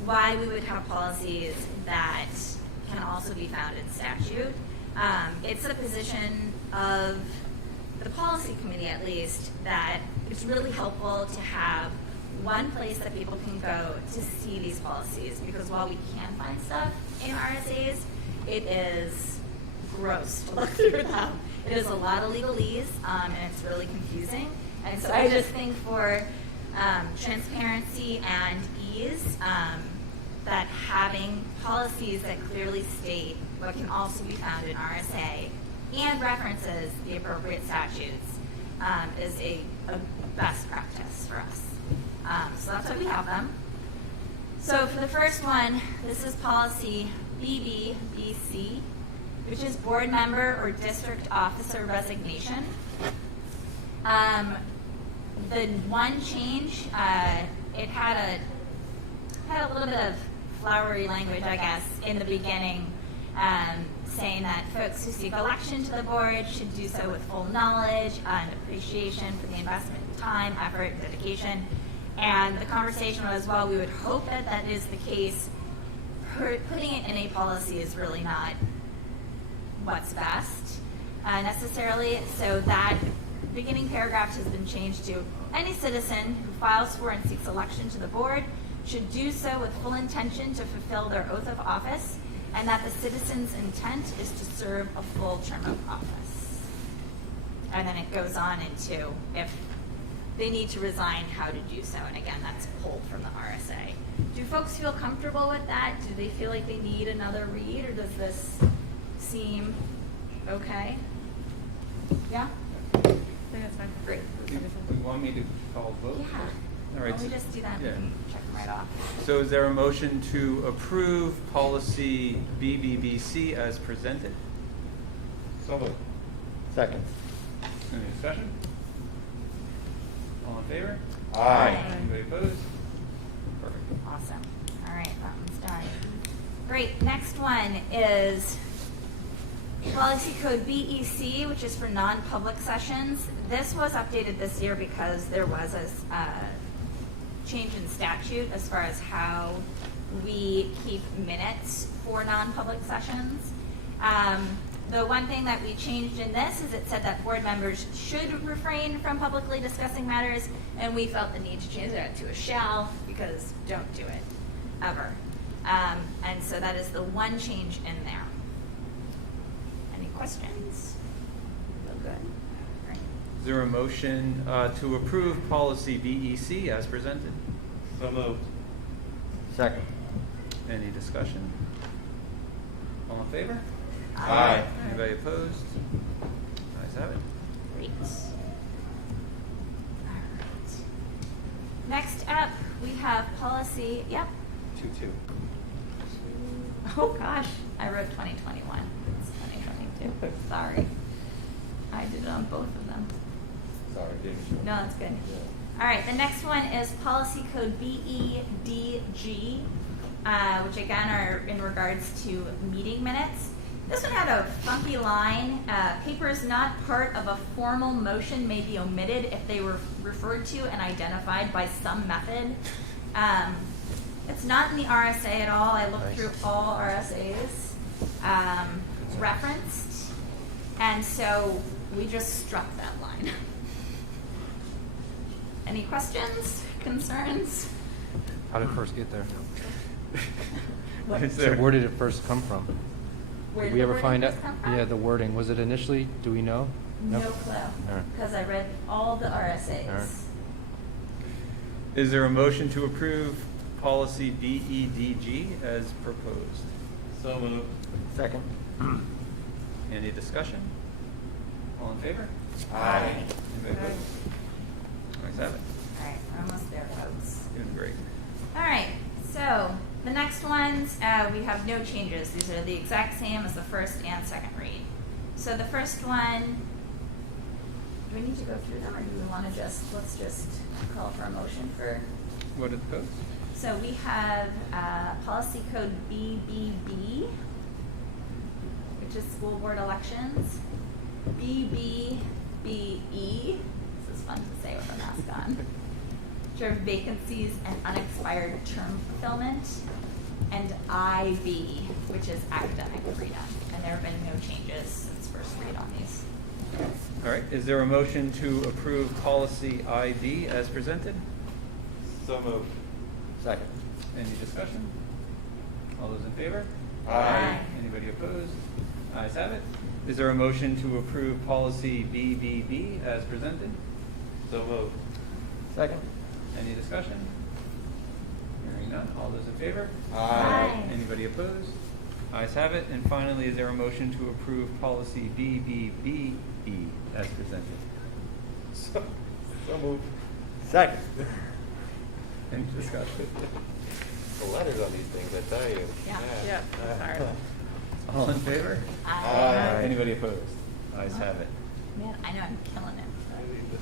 why we would have policies that can also be found in statute. It's a position of the policy committee, at least, that it's really helpful to have one place that people can go to see these policies, because while we can find stuff in RSAs, it is gross to look through them. It is a lot of legalese, and it's really confusing. And so I just think for transparency and ease, that having policies that clearly state what can also be found in RSA and references the appropriate statutes is a best practice for us. So that's why we have them. So for the first one, this is policy BBBC, which is board member or district officer resignation. The one change, it had a little bit of flowery language, I guess, in the beginning, saying that folks who seek election to the board should do so with full knowledge and appreciation for the investment in time, effort, and dedication. And the conversation was, well, we would hope that that is the case. Putting it in a policy is really not what's best necessarily. So that beginning paragraph has been changed to any citizen who files for and seeks election to the board should do so with full intention to fulfill their oath of office, and that the citizen's intent is to serve a full term of office. And then it goes on into if they need to resign, how to do so. And again, that's pulled from the RSA. Do folks feel comfortable with that? Do they feel like they need another read, or does this seem okay? Yeah? I think that's fine. Great. You want me to call vote? Yeah. All right. Why don't we just do that? Yeah. We can check them right off. So is there a motion to approve policy BBBC as presented? So moved. Second. Any discussion? All in favor? Aye. Anybody opposed? Perfect. Awesome. All right, that one's done. Great. Next one is policy code BEC, which is for non-public sessions. This was updated this year because there was a change in statute as far as how we keep minutes for non-public sessions. The one thing that we changed in this is it said that board members should refrain from publicly discussing matters, and we felt the need to change that to a shall, because don't do it, ever. And so that is the one change in there. Any questions? Feel good? All right. Is there a motion to approve policy BEC as presented? So moved. Second. Any discussion? All in favor? Aye. Anybody opposed? Ayes have it. Great. All right. Next up, we have policy, yep. 2-2. Oh gosh, I wrote 2021. It's 2022. Sorry. I did it on both of them. Sorry, didn't No, that's good. All right, the next one is policy code BEDG, which again are in regards to meeting minutes. This one had a funky line. Papers not part of a formal motion may be omitted if they were referred to and identified by some method. It's not in the RSA at all. I looked through all RSAs referenced, and so we just struck that line. Any questions, concerns? How did it first get there? Is So there- where did it first come from? Where Did did we the ever wording find out? first come from? Yeah, the wording. Was it initially? Do we know? No Nope. clue, All right. because I read all the RSAs. All right. Is there a motion to approve policy BEDG as proposed. So moved. Second. Any discussion? All in favor? Aye. Anybody opposed? Ayes have it. All right, we're almost there, folks. Doing great. All right, so the next ones, we have no changes. These are the exact same as the first and second read. So the first one, do we need to go through them, or do we want to let's just call for a motion for? What are the codes? So we have policy code BBB, which is school board elections. BBBE, this is fun to say with a mask on, which are vacancies and unexpired term fulfillment. And IB, which is academic freedom. And there have been no changes since first read on these. All right, is there a motion to approve policy IB as presented? So moved. Second. Any discussion? All those in favor? Aye. Anybody opposed? Ayes have it. Is there a motion to approve policy BBB as presented? So moved. Second. Any discussion? Hearing none. All those in favor? Aye. Anybody opposed? Ayes have it. And finally, is there a motion to approve policy BBBE as presented? So moved. Second. Any discussion? The letters on these things, I tell you. Yeah. Yeah, that's hard. All in favor? Aye. Anybody opposed? Ayes have it. Man, I know I'm killing it.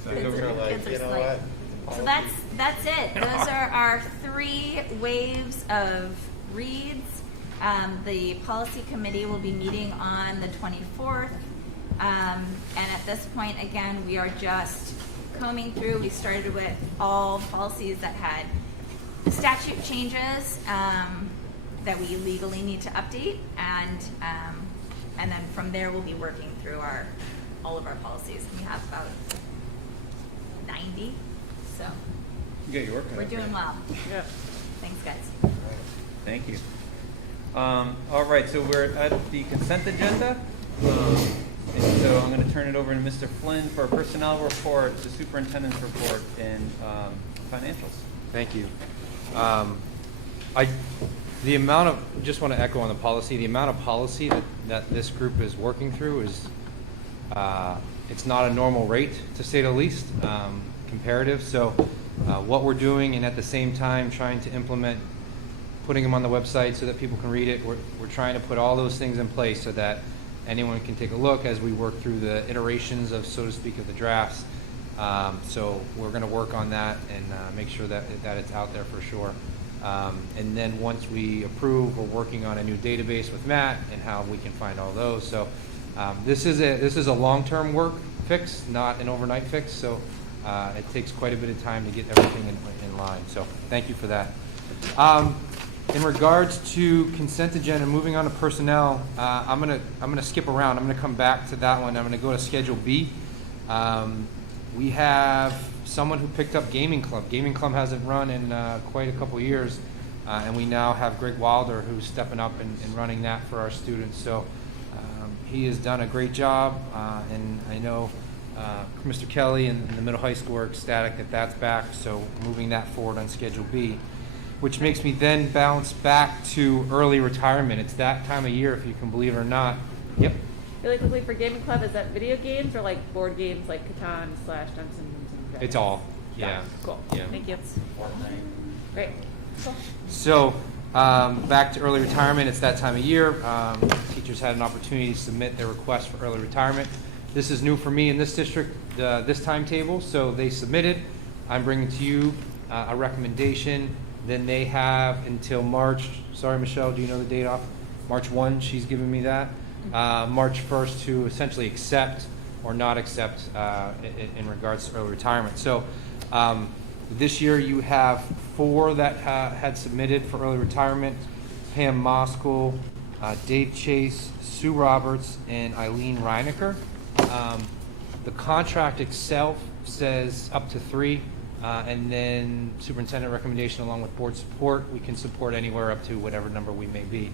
So Kids go are- for it. kids are you know like- what? So that's it. Those are our 3 waves of reads. The policy committee will be meeting on the 24th. And at this point, again, we are just combing through. We started with all policies that had statute changes that we legally need to update. And then from there, we'll be working through all of our policies. We have about 90. So You got your work cut we're out for doing you. well. Yeah. Thanks, guys. Thank you. All right, so we're at the consent agenda. And so I'm going to turn it over to Mr. Flynn for a personnel report, the superintendent's report, and financials. Thank you. Just want to echo on the policy, the amount of policy that this group is working through is, it's not a normal rate, to say the least, comparative. So what we're doing, and at the same time trying to implement, putting them on the website so that people can read it, we're trying to put all those things in place so that anyone can take a look as we work through the iterations of, so to speak, of the drafts. So we're going to work on that and make sure that it's out there for sure. And then once we approve, we're working on a new database with Matt and how we can find all those. So this is a long-term work fix, not an overnight fix. So it takes quite a bit of time to get everything in line. So thank you for that. In regards to consent agenda, moving on to personnel, I'm gonna skip around. I'm gonna come back to that one. I'm gonna go to Schedule B. We have someone who picked up Gaming Club. Gaming Club hasn't run in quite a couple years, and we now have Greg Wilder who's stepping up and running that for our students. So he has done a great job, and I know Mr. Kelly and the middle high school are ecstatic that that's back. So moving that forward on Schedule B, which makes me then bounce back to early retirement. It's that time of year, if you can believe it or not. Yep. Really quickly for gaming club, is that video games or like board games like Catan / Dungeons and Dragons? It's all. Yeah. Cool. Yeah. Thank you. Great. Cool. So back to early retirement. It's that time of year. Teachers had an opportunity to submit their request for early retirement. This is new for me in this district, this timetable. So they submitted. I'm bringing to you a recommendation. Then they have until March, sorry, Michelle, do you know the date off? March 1, she's giving me that. March 1st to essentially accept or not accept in regards to early retirement. So this year you have 4 that had submitted for early retirement: Pam Moskal, Dave Chase, Sue Roberts, and Eileen Reinecker. The contract itself says up to 3. And then superintendent recommendation along with board support, we can support anywhere up to whatever number we may be.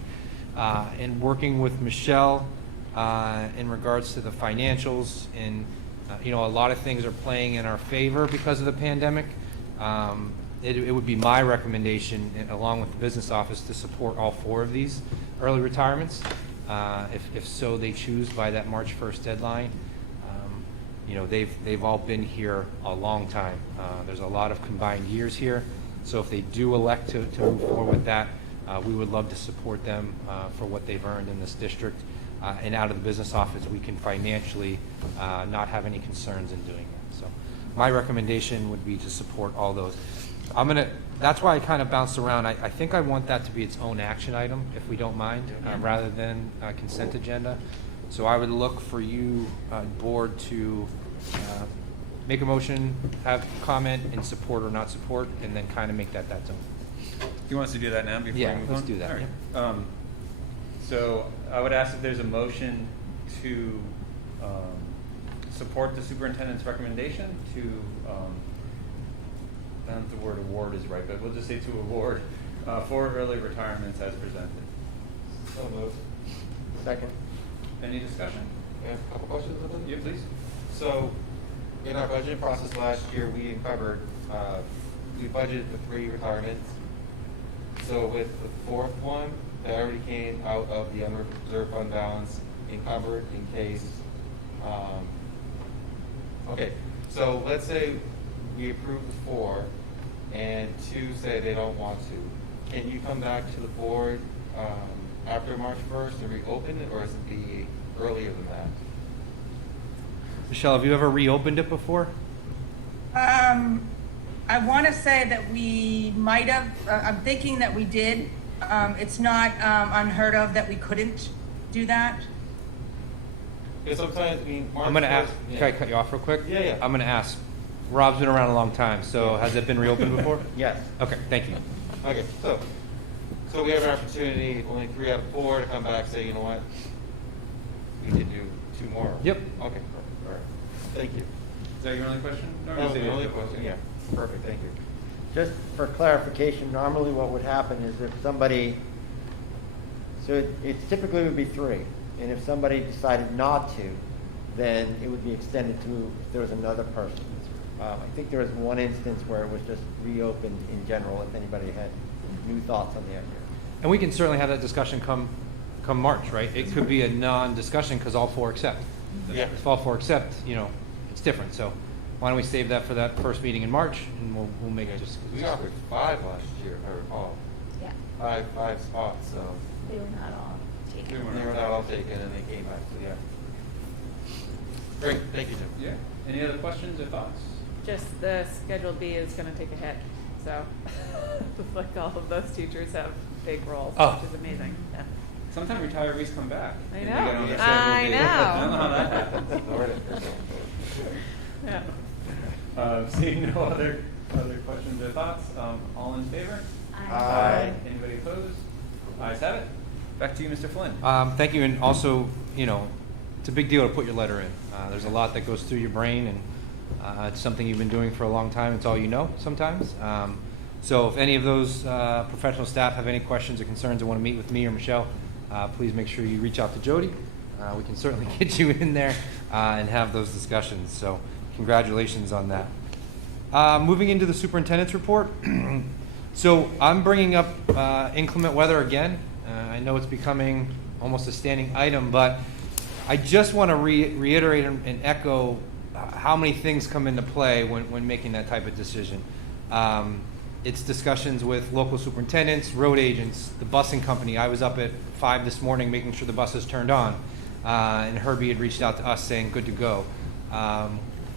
And working with Michelle in regards to the financials, and a lot of things are playing in our favor because of the pandemic. it would be my recommendation, along with the business office, to support all 4 of these early retirements, if so they choose by that March 1st deadline. You know, they've all been here a long time. There's a lot of combined years here, so if they do elect to move forward with that, we would love to support them for what they've earned in this district. And out of the business office, we can financially not have any concerns in doing that. So my recommendation would be to support all those. That's why I kind of bounced around. I think I want that to be its own action item, if we don't mind, rather than a consent agenda. So I would look for you, board, to make a motion, have comment, and support or not support, and then kind of make that zone. Do you want us to do that now before we move on? Let's do that. All right. So I would ask if there's a motion to support the superintendent's recommendation to, I don't know if the word award is right, but we'll just say to award 4 early retirements as presented. So moved. Second. Any discussion? Yeah, a couple questions of them? Yeah, please. So, in our budgeting process last year, we encumbered, we budgeted for 3 retirements. So with the 4th one, that already came out of the unreserved fund balance, encumbered in case, okay, so let's say we approve the 4 and 2 say they don't want to. Can you come back to the board after March 1st and reopen it, or is it be earlier than that? Michelle, have you ever reopened it before? I want to say that we might have, I'm thinking that we did. It's not unheard of that we couldn't do that. Because sometimes, I mean, March I'm going to ask, 1st, can I cut you off real quick? Yeah. I'm going to ask, Rob's been around a long time, so has it been reopened before? Yes. Okay, thank you. Okay, so we have an opportunity, only 3 out of 4, to come back and say, you know what, we did do 2 more. Yep. Okay, perfect, all right. Thank you. Is that your only question? No, That was you the said only you- question, yeah. Perfect, thank you. Just for clarification, normally what would happen is if somebody, so it typically would be 3, and if somebody decided not to, then it would be extended to if there was another person. I think there was one instance where it was just reopened in general, if anybody had new thoughts on the idea. And we can certainly have that discussion come March, right? It could be a non-discussion because all 4 accept. Yeah. If all 4 accept, you know, it's different. So why don't we save that for that first meeting in March, and we'll make it just. We offered 5 last year, if I recall. Yeah. 5 spots, so. They were not all taken. They were not all taken, and they came back, so yeah. Great, thank you, Jim. Yeah. Any other questions or thoughts? Just the Schedule B is going to take a hit. So, like all of those teachers have big roles, which is amazing. Yeah. Sometimes retirees come back. I and know. they get on the I schedule. know. I don't know how that happens. Yeah. Seeing no other questions or thoughts, all in favor? Aye. Anybody opposed? Ayes have it. Back to you, Mr. Flynn. Thank you, and also, you know, it's a big deal to put your letter in. There's a lot that goes through your brain, and it's something you've been doing for a long time. It's all you know sometimes. So if any of those professional staff have any questions or concerns and want to meet with me or Michelle, please make sure you reach out to Jody. We can certainly get you in there and have those discussions. So congratulations on that. Moving into the superintendent's report. So I'm bringing up inclement weather again. I know it's becoming almost a standing item, but I just want to reiterate and echo how many things come into play when making that type of decision. It's discussions with local superintendents, road agents, the busing company. I was up at 5 this morning making sure the buses turned on, and Herbie had reached out to us saying good to go.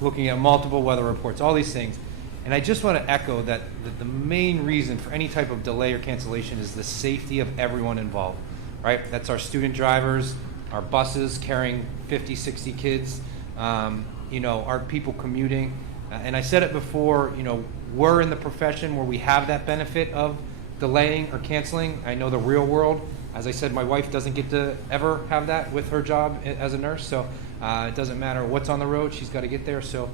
Looking at multiple weather reports, all these things. And I just want to echo that the main reason for any type of delay or cancellation is the safety of everyone involved, right? That's our student drivers, our buses carrying 50, 60 kids, you know, our people commuting. And I said it before, you know, we're in the profession where we have that benefit of delaying or canceling. I know the real world, as I said, my wife doesn't get to ever have that with her job as a nurse. So it doesn't matter what's on the road, she's got to get there. So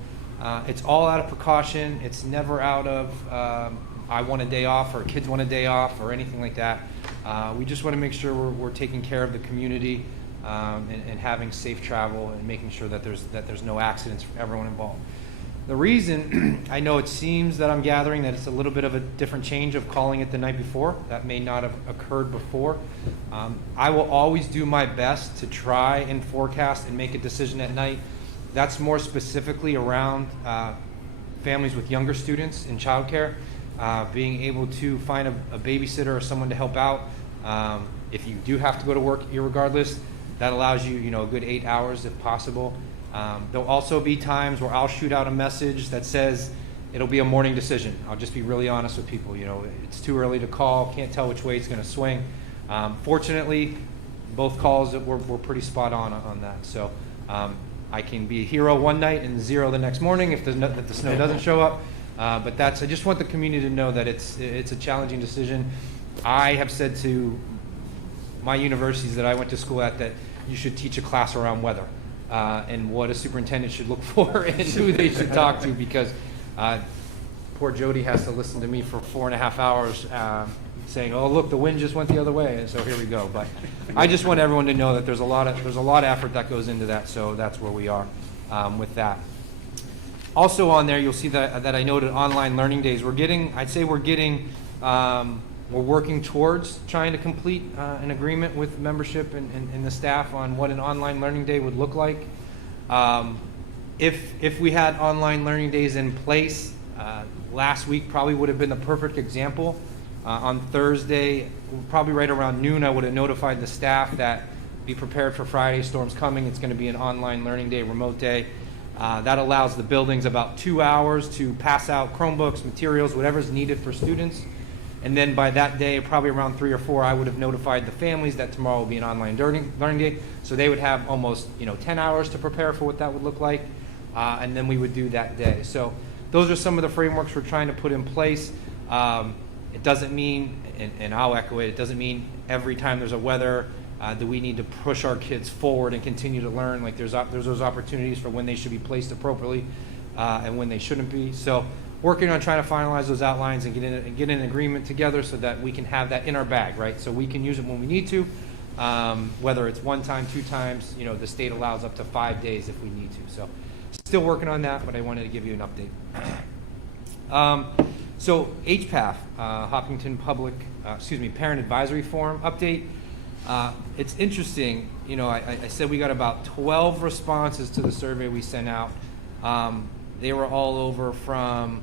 it's all out of precaution. It's never out of I want a day off or kids want a day off or anything like that. We just want to make sure we're taking care of the community and having safe travel and making sure that there's no accidents for everyone involved. The reason, I know it seems that I'm gathering that it's a little bit of a different change of calling it the night before. That may not have occurred before. I will always do my best to try and forecast and make a decision at night. That's more specifically around families with younger students in childcare, being able to find a babysitter or someone to help out. If you do have to go to work irregardless, that allows you, a good 8 hours if possible. There'll also be times where I'll shoot out a message that says it'll be a morning decision. I'll just be really honest with people. It's too early to call, can't tell which way it's going to swing. Fortunately, both calls were pretty spot on that. So I can be a hero one night and zero the next morning if the snow doesn't show up. But I just want the community to know that it's a challenging decision. I have said to my universities that I went to school at that you should teach a class around weather. And what a superintendent should look for and who they should talk to, because poor Jody has to listen to me for 4.5 hours saying, "Oh, look, the wind just went the other way," and so here we go. But I just want everyone to know that there's a lot of effort that goes into that, so that's where we are with that. Also on there, you'll see that I noted online learning days. We're working towards trying to complete an agreement with membership and the staff on what an online learning day would look like. If we had online learning days in place, last week probably would have been the perfect example. On Thursday, probably right around noon, I would have notified the staff that be prepared for Friday, storm's coming, it's going to be an online learning day, remote day. That allows the buildings about 2 hours to pass out Chromebooks, materials, whatever's needed for students. And then by that day, probably around 3 or 4, I would have notified the families that tomorrow will be an online learning day. So they would have almost 10 hours to prepare for what that would look like. And then we would do that day. So those are some of the frameworks we're trying to put in place. It doesn't mean, and I'll echo it, it doesn't mean every time there's a weather that we need to push our kids forward and continue to learn. Like there's those opportunities for when they should be placed appropriately and when they shouldn't be. So working on trying to finalize those outlines and get an agreement together so that we can have that in our bag, right? So we can use it when we need to, whether it's 1 time, 2 times. The state allows up to 5 days if we need to. So still working on that, but I wanted to give you an update. So HPAF, Hopkinton Parent Advisory Forum update. It's interesting. I said we got about 12 responses to the survey we sent out. They were all over from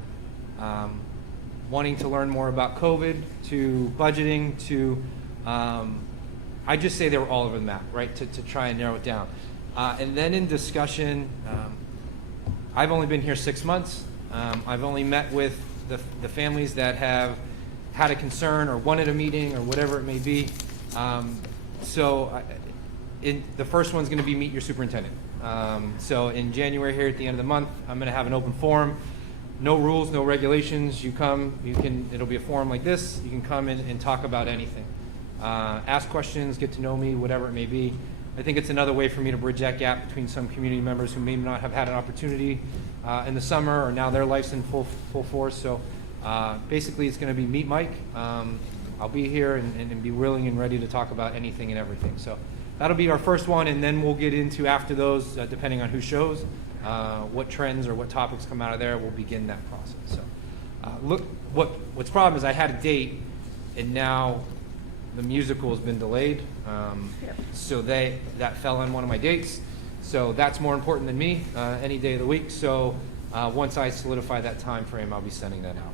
wanting to learn more about COVID to budgeting to, I just say they were all over the map, right, to try and narrow it down. And then in discussion, I've only been here 6 months. I've only met with the families that have had a concern or wanted a meeting or whatever it may be. The first one's going to be meet your superintendent. So in January here at the end of the month, I'm going to have an open forum. No rules, no regulations. You come, it'll be a forum like this. You can come in and talk about anything. Ask questions, get to know me, whatever it may be. I think it's another way for me to bridge that gap between some community members who may not have had an opportunity in the summer, or now their life's in full force. So basically it's going to be meet Mike. I'll be here and be willing and ready to talk about anything and everything. So that'll be our first one, and then we'll get into, after those, depending on who shows, what trends or what topics come out of there, we'll begin that process. So what's problem is I had a date, and now the musical has been delayed. So that fell on one of my dates. So that's more important than me, any day of the week. So once I solidify that time frame, I'll be sending that out.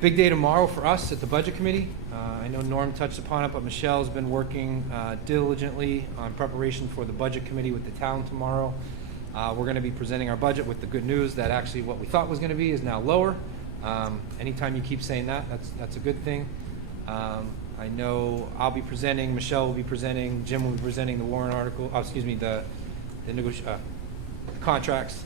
Big day tomorrow for us at the Budget Committee. I know Norm touched upon it, but Michelle's been working diligently on preparation for the Budget Committee with the town tomorrow. We're going to be presenting our budget with the good news that actually what we thought was going to be is now lower. Anytime you keep saying that, that's a good thing. I know I'll be presenting, Michelle will be presenting, Jim will be presenting the warrant article, the contracts.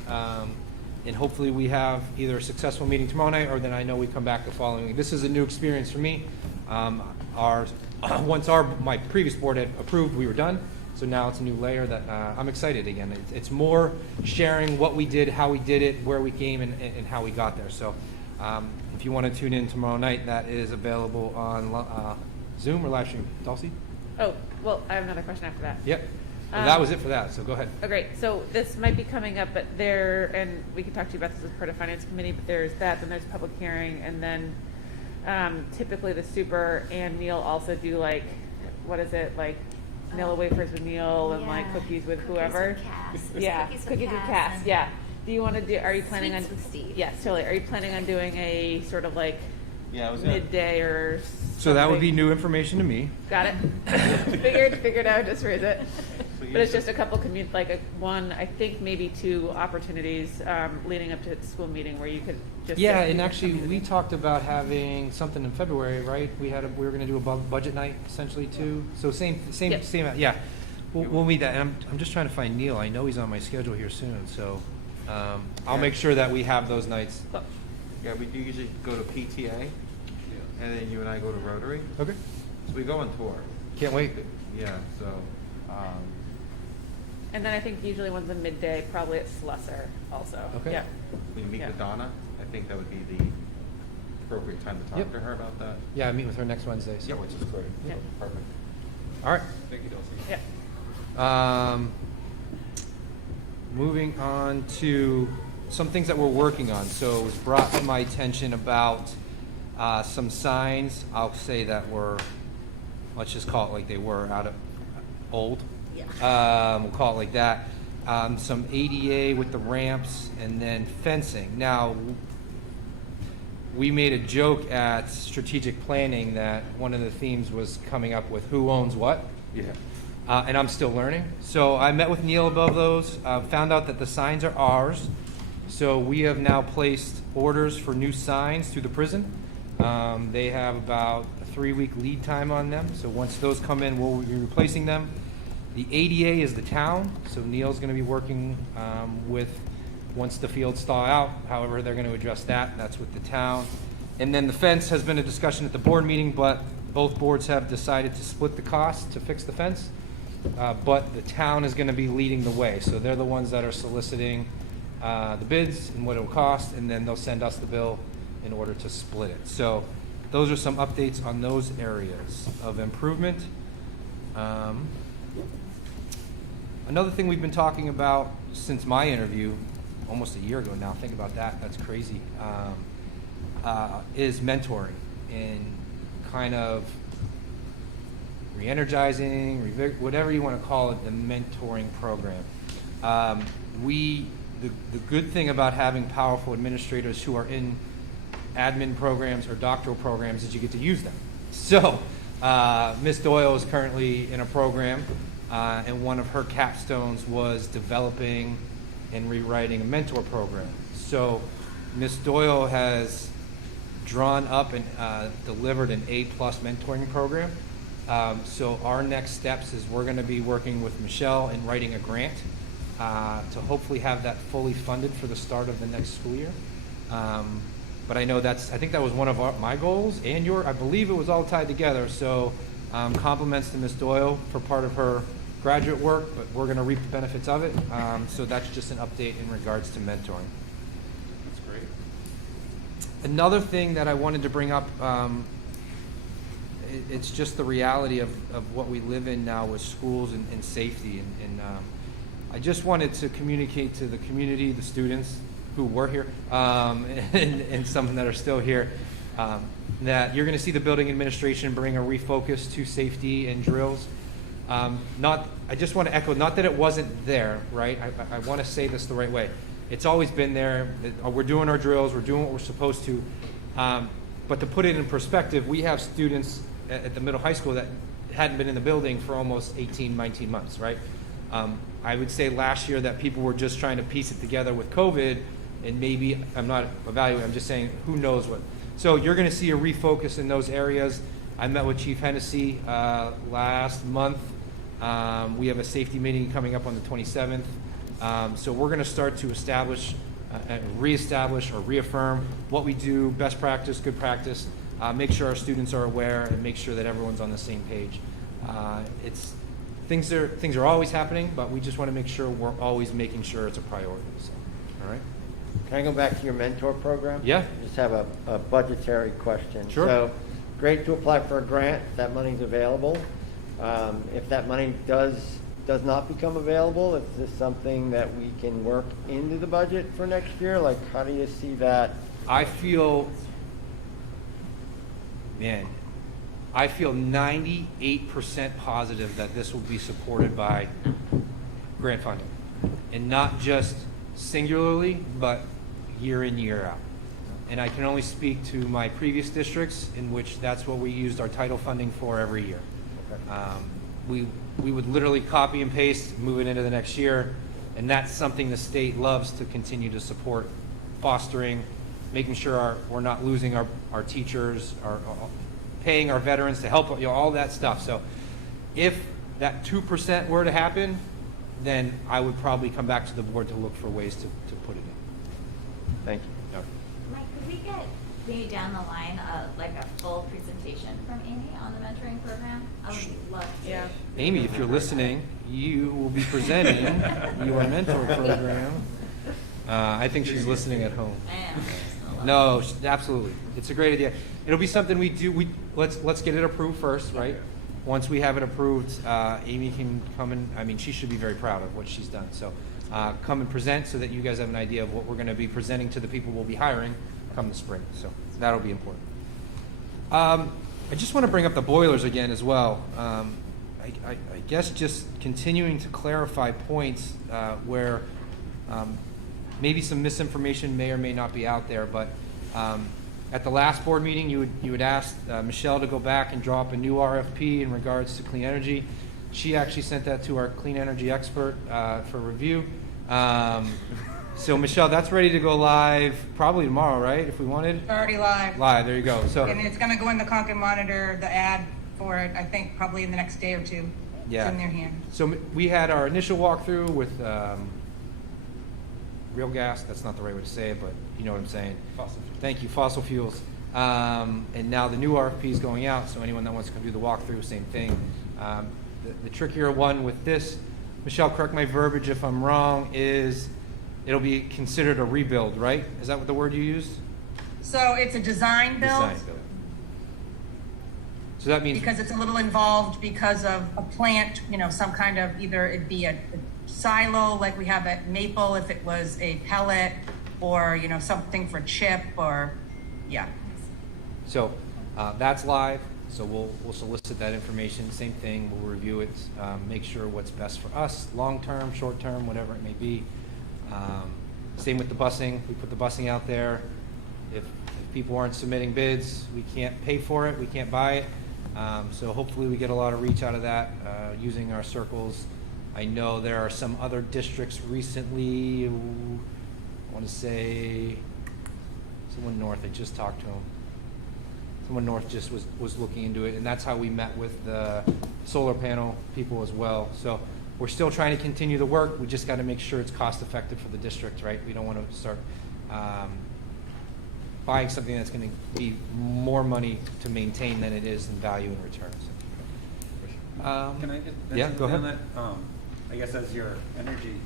And hopefully we have either a successful meeting tomorrow night, or then I know we come back the following week. This is a new experience for me. Once my previous board had approved, we were done. So now it's a new layer that I'm excited again. It's more sharing what we did, how we did it, where we came, and how we got there. So if you want to tune in tomorrow night, that is available on Zoom or live stream. Dulcie? Oh, well, I have another question after that. Yep. Well, that was it for that, so go ahead. Oh, great. So this might be coming up, but and we can talk to you about this as part of finance committee, but there's that, then there's public hearing, and then typically the super and Neil also do like, what is it, like vanilla wafers with Neil and like cookies with whoever. Yeah, cookies with Cass. Yeah. Do you want to do, are you planning on, with Steve. yes, totally. Are you planning on doing a sort of like Yeah, I was midday or So that would be something? new information to me. Got it. Figured out, just raise it. But it's just a couple one, I think maybe 2 opportunities leading up to the school meeting where you could just. Yeah, say- and actually, we talked about having something in February, right? We were gonna do a budget night essentially too. So same, Yep. yeah. We'll meet that, and I'm just trying to find Neil. I know he's on my schedule here soon, so, I'll make sure that we have those nights. Yeah, we do usually go to PTA, and then you and I go to Rotary. Okay. So we go on tour. Can't wait. Yeah, so, And then I think usually one's a midday, probably at Slusser also. Okay. Yeah. we meet Yeah. with Donna. I think that would be the appropriate time to talk Yep. to her about that. Yeah, I meet with her next Wednesday, so. Yeah, which is great. Yeah. Perfect. All right. Thank you, Dulcie. Yeah. Moving on to some things that we're working on. So it was brought to my attention about some signs. I'll say that were, let's just call it like they were, old. Yeah. We'll call it like that. Some ADA with the ramps, and then fencing. Now, we made a joke at strategic planning that one of the themes was coming up with who owns what. Yeah. And I'm still learning. So I met with Neil about those, found out that the signs are ours. So we have now placed orders for new signs through the prison. They have about a 3-week lead time on them. So once those come in, we'll be replacing them. The ADA is the town. So Neil's going to be working with, once the fields thaw out, however they're going to address that. That's with the town. And then the fence has been a discussion at the board meeting, but both boards have decided to split the cost to fix the fence. But the town is going to be leading the way. So they're the ones that are soliciting the bids and what it'll cost, and then they'll send us the bill in order to split it. So those are some updates on those areas of improvement. Another thing we've been talking about since my interview, almost a year ago now, think about that, that's crazy, is mentoring and kind of re-energizing, whatever you want to call it, the mentoring program. The good thing about having powerful administrators who are in admin programs or doctoral programs is you get to use them. So Ms. Doyle is currently in a program, and one of her capstones was developing and rewriting a mentor program. So Ms. Doyle has drawn up and delivered an A+ mentoring program. So our next steps is we're going to be working with Michelle and writing a grant to hopefully have that fully funded for the start of the next school year. But I know I think that was one of my goals and I believe it was all tied together. So compliments to Ms. Doyle for part of her graduate work, but we're going to reap the benefits of it. So that's just an update in regards to mentoring. That's great. Another thing that I wanted to bring up, it's just the reality of what we live in now with schools and safety. And I just wanted to communicate to the community, the students who were here, and some that are still here, that you're going to see the building administration bring a refocus to safety and drills. I just want to echo, not that it wasn't there, right? I want to say this the right way. It's always been there. We're doing our drills. We're doing what we're supposed to. But to put it in perspective, we have students at the middle high school that hadn't been in the building for almost 18, 19 months, right? I would say last year that people were just trying to piece it together with COVID, and maybe, I'm not evaluating, I'm just saying, who knows what. So you're going to see a refocus in those areas. I met with Chief Hennessy last month. We have a safety meeting coming up on the 27th. So we're going to start to establish, reestablish or reaffirm what we do, best practice, good practice, make sure our students are aware, and make sure that everyone's on the same page. Things are always happening, but we just want to make sure we're always making sure it's a priority. So, all right. Can I go back to your mentor program? Yeah. Just have a budgetary question. Sure. So, great to apply for a grant if that money's available. If that money does does not become available, is this something that we can work into the budget for next year? Like, how do you see that? I feel 98% positive that this will be supported by grant funding. And not just singularly, but year in, year out. And I can only speak to my previous districts in which that's what we used our title funding for every year. We would literally copy and paste, move it into the next year, and that's something the state loves to continue to support, fostering, making sure we're not losing our teachers, paying our veterans to help, all that stuff. So if that 2% were to happen, then I would probably come back to the board to look for ways to put it in. Thank you. Mike, could we get maybe down the line like a full presentation from Amy on the mentoring program? I would love to. Yeah. Amy, if you're listening, you will be presenting your mentor program. I think she's listening at home. I am. No, absolutely. It's a great idea. It'll be something we do. Let's get it approved first, right? Once we have it approved, Amy can come and, I mean, she should be very proud of what she's done. So come and present so that you guys have an idea of what we're going to be presenting to the people we'll be hiring come the spring. So that'll be important. I just want to bring up the boilers again as well. I guess just continuing to clarify points where maybe some misinformation may or may not be out there, but at the last board meeting, you had asked Michelle to go back and draw up a new RFP in regards to clean energy. She actually sent that to our clean energy expert for review. So Michelle, that's ready to go live probably tomorrow, right? If we wanted. It's already live. Live, there you go. So And it's gonna go in the Concord Monitor, the ad for it, I think probably in the next day or two. yeah. It's in their hand. So we had our initial walkthrough with real gas. That's not the right way to say it, but you know what I'm saying. Fossil fuels. Thank you, fossil fuels. And now the new RFP is going out, so anyone that wants to come do the walkthrough, same thing. The trickier one with this, Michelle, correct my verbiage if I'm wrong, is it'll be considered a rebuild, right? Is that what the word you used? So it's a design build. Design build. So that means Because it's a little involved because of a plant, some kind of, either it'd be a silo like we have at Maple if it was a pellet, or, something for chip, or, yeah. so that's live. So we'll solicit that information. Same thing. We'll review it, make sure what's best for us, long term, short term, whatever it may be. Same with the busing. We put the busing out there. If people aren't submitting bids, we can't pay for it. We can't buy it. So hopefully we get a lot of reach out of that using our circles. I know there are some other districts recently. I want to say someone north. I just talked to them. Someone north just was looking into it, and that's how we met with the solar panel people as well. So we're still trying to continue the work. We just got to make sure it's cost effective for the district, right? We don't want to start buying something that's going to be more money to maintain than it is in value in return. So, Can I get yeah, go ahead. on that? I guess as your energy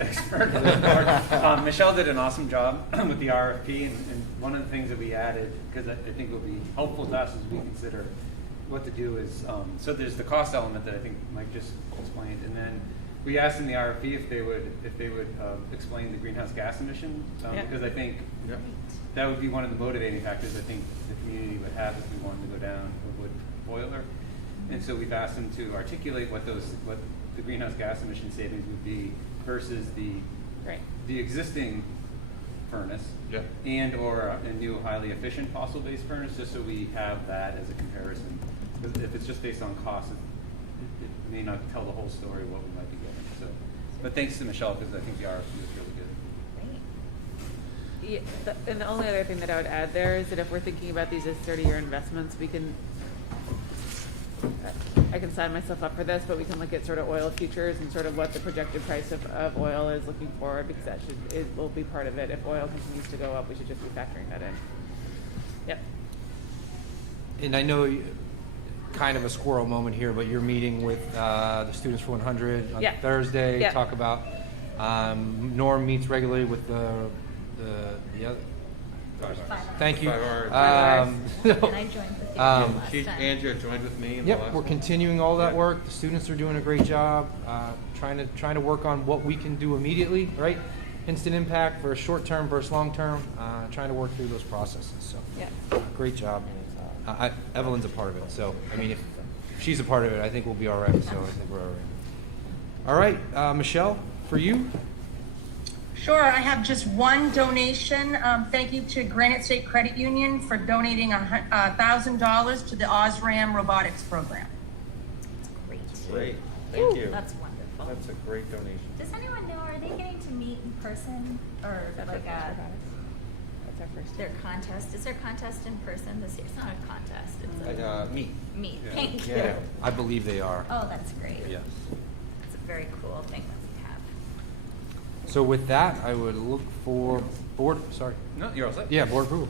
expert, Michelle did an awesome job with the RFP, and one of the things that we added, because I think will be helpful to us as we consider what to do, is so there's the cost element that I think Mike just explained, and then we asked in the RFP if they would explain the greenhouse gas emission, because I think that would be one of the motivating factors I think the community would have if we wanted to go down a wood boiler. And so we've asked them to articulate what the greenhouse gas emission savings would be versus the existing furnace and or a new highly efficient fossil-based furnace, just so we have that as a comparison. Because if it's just based on cost, it may not tell the whole story of what we might be getting. So, but thanks to Michelle, because I think the RFP was really good. Yeah, and the only other thing that I would add there is that if we're thinking about these as 30-year investments, I can sign myself up for this, but we can look at sort of oil futures and sort of what the projected price of oil is looking forward, because it will be part of it. If oil continues to go up, we should just be factoring that in. Yep. And I know kind of a squirrel moment here, but you're meeting with the Students for 100 on Thursday. Talk about Norm meets regularly with the Thank you. 5 hours. And I joined with you last time. Andrea joined with me in the Yep, last we're one. continuing all that work. The students are doing a great job, trying to work on what we can do immediately, right? Instant impact versus short term versus long term, trying to work through those processes. So, great job. Evelyn's a part of it. So, I mean, if she's a part of it, I think we'll be all right. So, I think we're all right. All right, Michelle, for you. Sure, I have just one donation. Thank you to Granite State Credit Union for donating $1,000 to the OSRAM robotics program. Great. Thank you. That's wonderful. That's a great donation. Does anyone know, are they getting to meet in person or like That's our first. their contest? Is their contest in person this year? It's not a contest, it's a Meet. meet. Yeah. Thank you. Yeah, I believe they are. Oh, that's great. Yes. It's a very cool thing that we have. So with that, I would look for board. Sorry. No, you're all set. Yeah, board approval.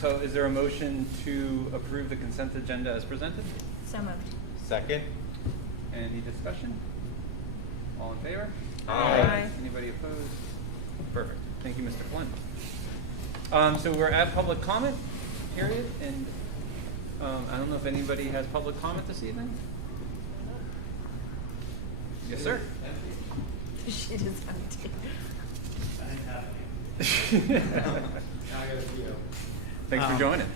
So is there a motion to approve the consent agenda as presented? So moved. Second. Any discussion? All in favor? Aye. Anybody opposed? Perfect. Thank you, Mr. Flynn. So we're at public comment period, and I don't know if anybody has public comment this evening. Yes, sir. Shit is funny too. Thanks for joining.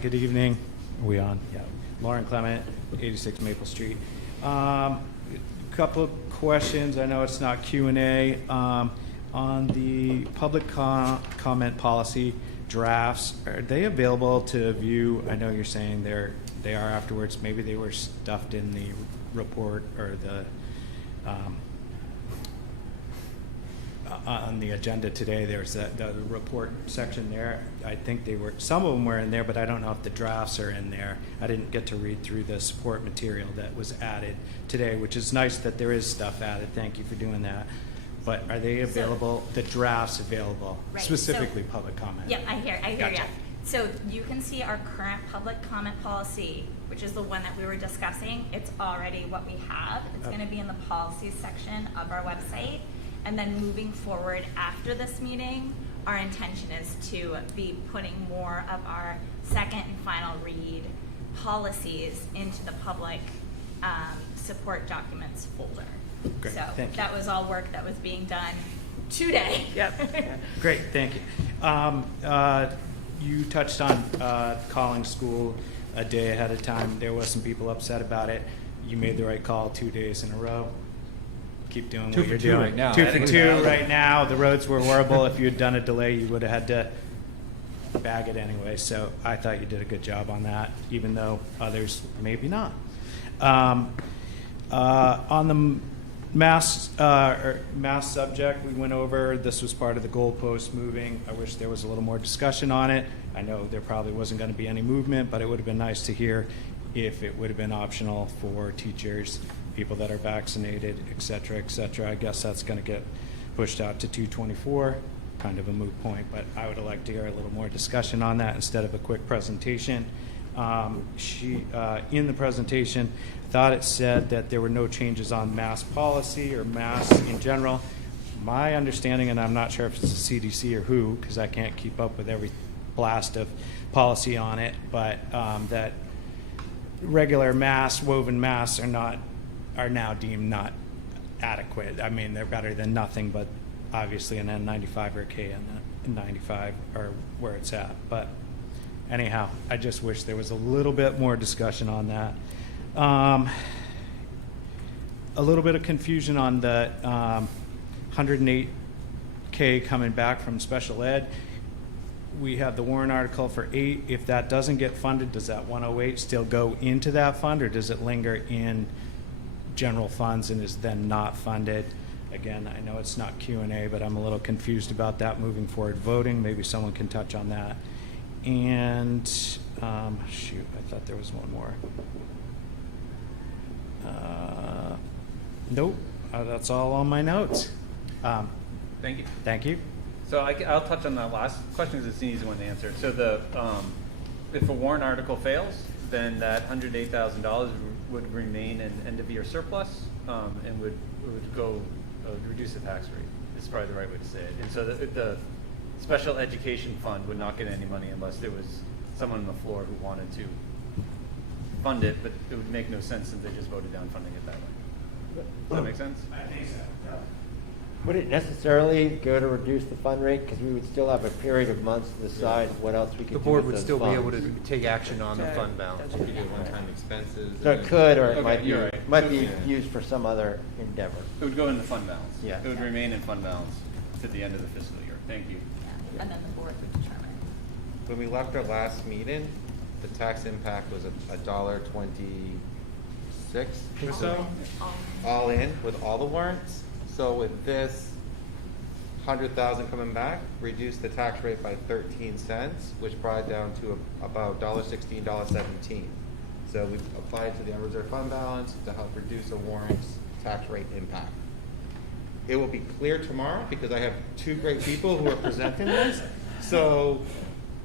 Good evening. Are we on? Yeah. Lauren Clement, 86 Maple Street. Couple of questions. I know it's not Q&A. On the public comment policy drafts, are they available to view? I know you're saying they are afterwards. Maybe they were stuffed in the report or the on the agenda today. There's the report section there. I think some of them were in there, but I don't know if the drafts are in there. I didn't get to read through the support material that was added today, which is nice that there is stuff added. Thank you for doing that. But are they available, the drafts available, Right, specifically public comment? Yep, I hear Gotcha. you. So you can see our current public comment policy, which is the one that we were discussing. It's already what we have. It's going to be in the policies section of our website. And then moving forward after this meeting, our intention is to be putting more of our second and final read policies into the public support documents folder. Great, So thank you. that was all work that was being done today. Yep. Great, thank you. You touched on calling school a day ahead of time. There was some people upset about it. You made the right call 2 days in a row. Keep doing Two what for you're two doing. right now. 2 I for think 2 right now. The roads were horrible. If you had done a delay, you would have had to bag it anyway. So I thought you did a good job on that, even though others maybe not. On the mass subject, we went over. This was part of the goalpost moving. I wish there was a little more discussion on it. I know there probably wasn't going to be any movement, but it would have been nice to hear if it would have been optional for teachers, people that are vaccinated, et cetera, et cetera. I guess that's going to get pushed out to 2/24, kind of a moot point, but I would have liked to hear a little more discussion on that instead of a quick presentation. In the presentation, thought it said that there were no changes on mask policy or masks in general. My understanding, and I'm not sure if it's the CDC or who, because I can't keep up with every blast of policy on it, but that regular masks, woven masks, are now deemed not adequate. I mean, they're better than nothing, but obviously an N95 or a KN95 are where it's at. But anyhow, I just wish there was a little bit more discussion on that. A little bit of confusion on the 108K coming back from special ed. We have the warrant article for 8. If that doesn't get funded, does that 108 still go into that fund, or does it linger in general funds and is then not funded? Again, I know it's not Q&A, but I'm a little confused about that moving forward voting. Maybe someone can touch on that. And shoot, I thought there was one more. Nope, that's all on my notes. Thank you. Thank you. So I'll touch on that last question because it's an easy one to answer. So if a warrant article fails, then that $108,000 would remain in end of year surplus and would reduce the tax rate. Is probably the right way to say it. And so the special education fund would not get any money unless there was someone on the floor who wanted to fund it, but it would make no sense since they just voted down funding it that way. Does that make sense? I think so. Would it necessarily go to reduce the fund rate? Because we would still have a period of months to decide what else we could do The with board would those still be able funds. to take action on the fund balance. You do one-time expenses. So it could, or it might be, you're right. might be Yeah. used for some other endeavor. It would go in the fund balance. Yeah. It would remain in fund balance to the end of the fiscal year. Thank you. And then the board would determine. When we left our last meeting, the tax impact was $1.26 or so, all in with all the warrants. So with this 100,000 coming back, reduced the tax rate by 13 cents, which brought it down to about $1.16, $1.17. So we applied to the unreserved fund balance to help reduce a warrant's tax rate impact. It will be clear tomorrow because I have two great people who are presenting this. So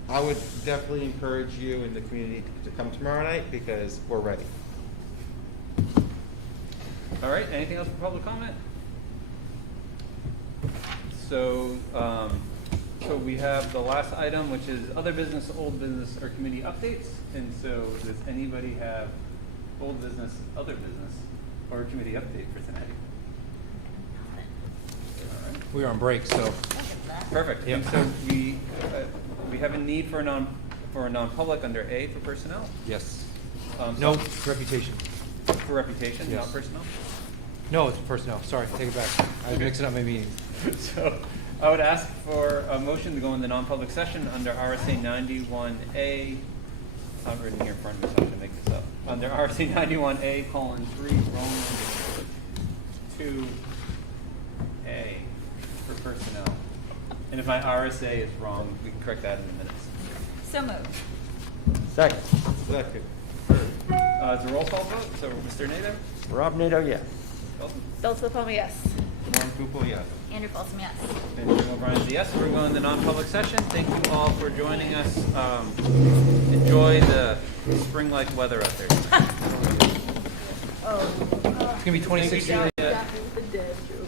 I would definitely encourage you in the community to come tomorrow night because we're ready. All right, anything else for public comment? So, so we have the last item, which is other business, old business, or committee updates. And so does anybody have old business, other business, or committee update for tonight? All right. We are on break, so. Perfect. Yep. And so we have a need for a non-public under A for personnel. Yes. So- No, reputation. For reputation, Yes. not personnel? No, it's personnel. Sorry, take it back. I mixed it up my meetings. So I would ask for a motion to go in the non-public session under RSA 91A. Not written here in front of me, so I have to make this up. Under RSA 91A, colon 3, Roman 2A for personnel. And if my RSA is wrong, we can correct that in the minutes. So moved. Second. Second. It's a roll call vote, so Mr. Nader? Rob Nato, yes. Elton? Dulce Palma, yes. Warren Cooper, yes. Andrew Folsom, yes. And Jim O'Brien's a yes. We're going to non-public session. Thank you all for joining us. Enjoy the spring-like weather out there. It's gonna be 26 Thank you, degrees. Juliet.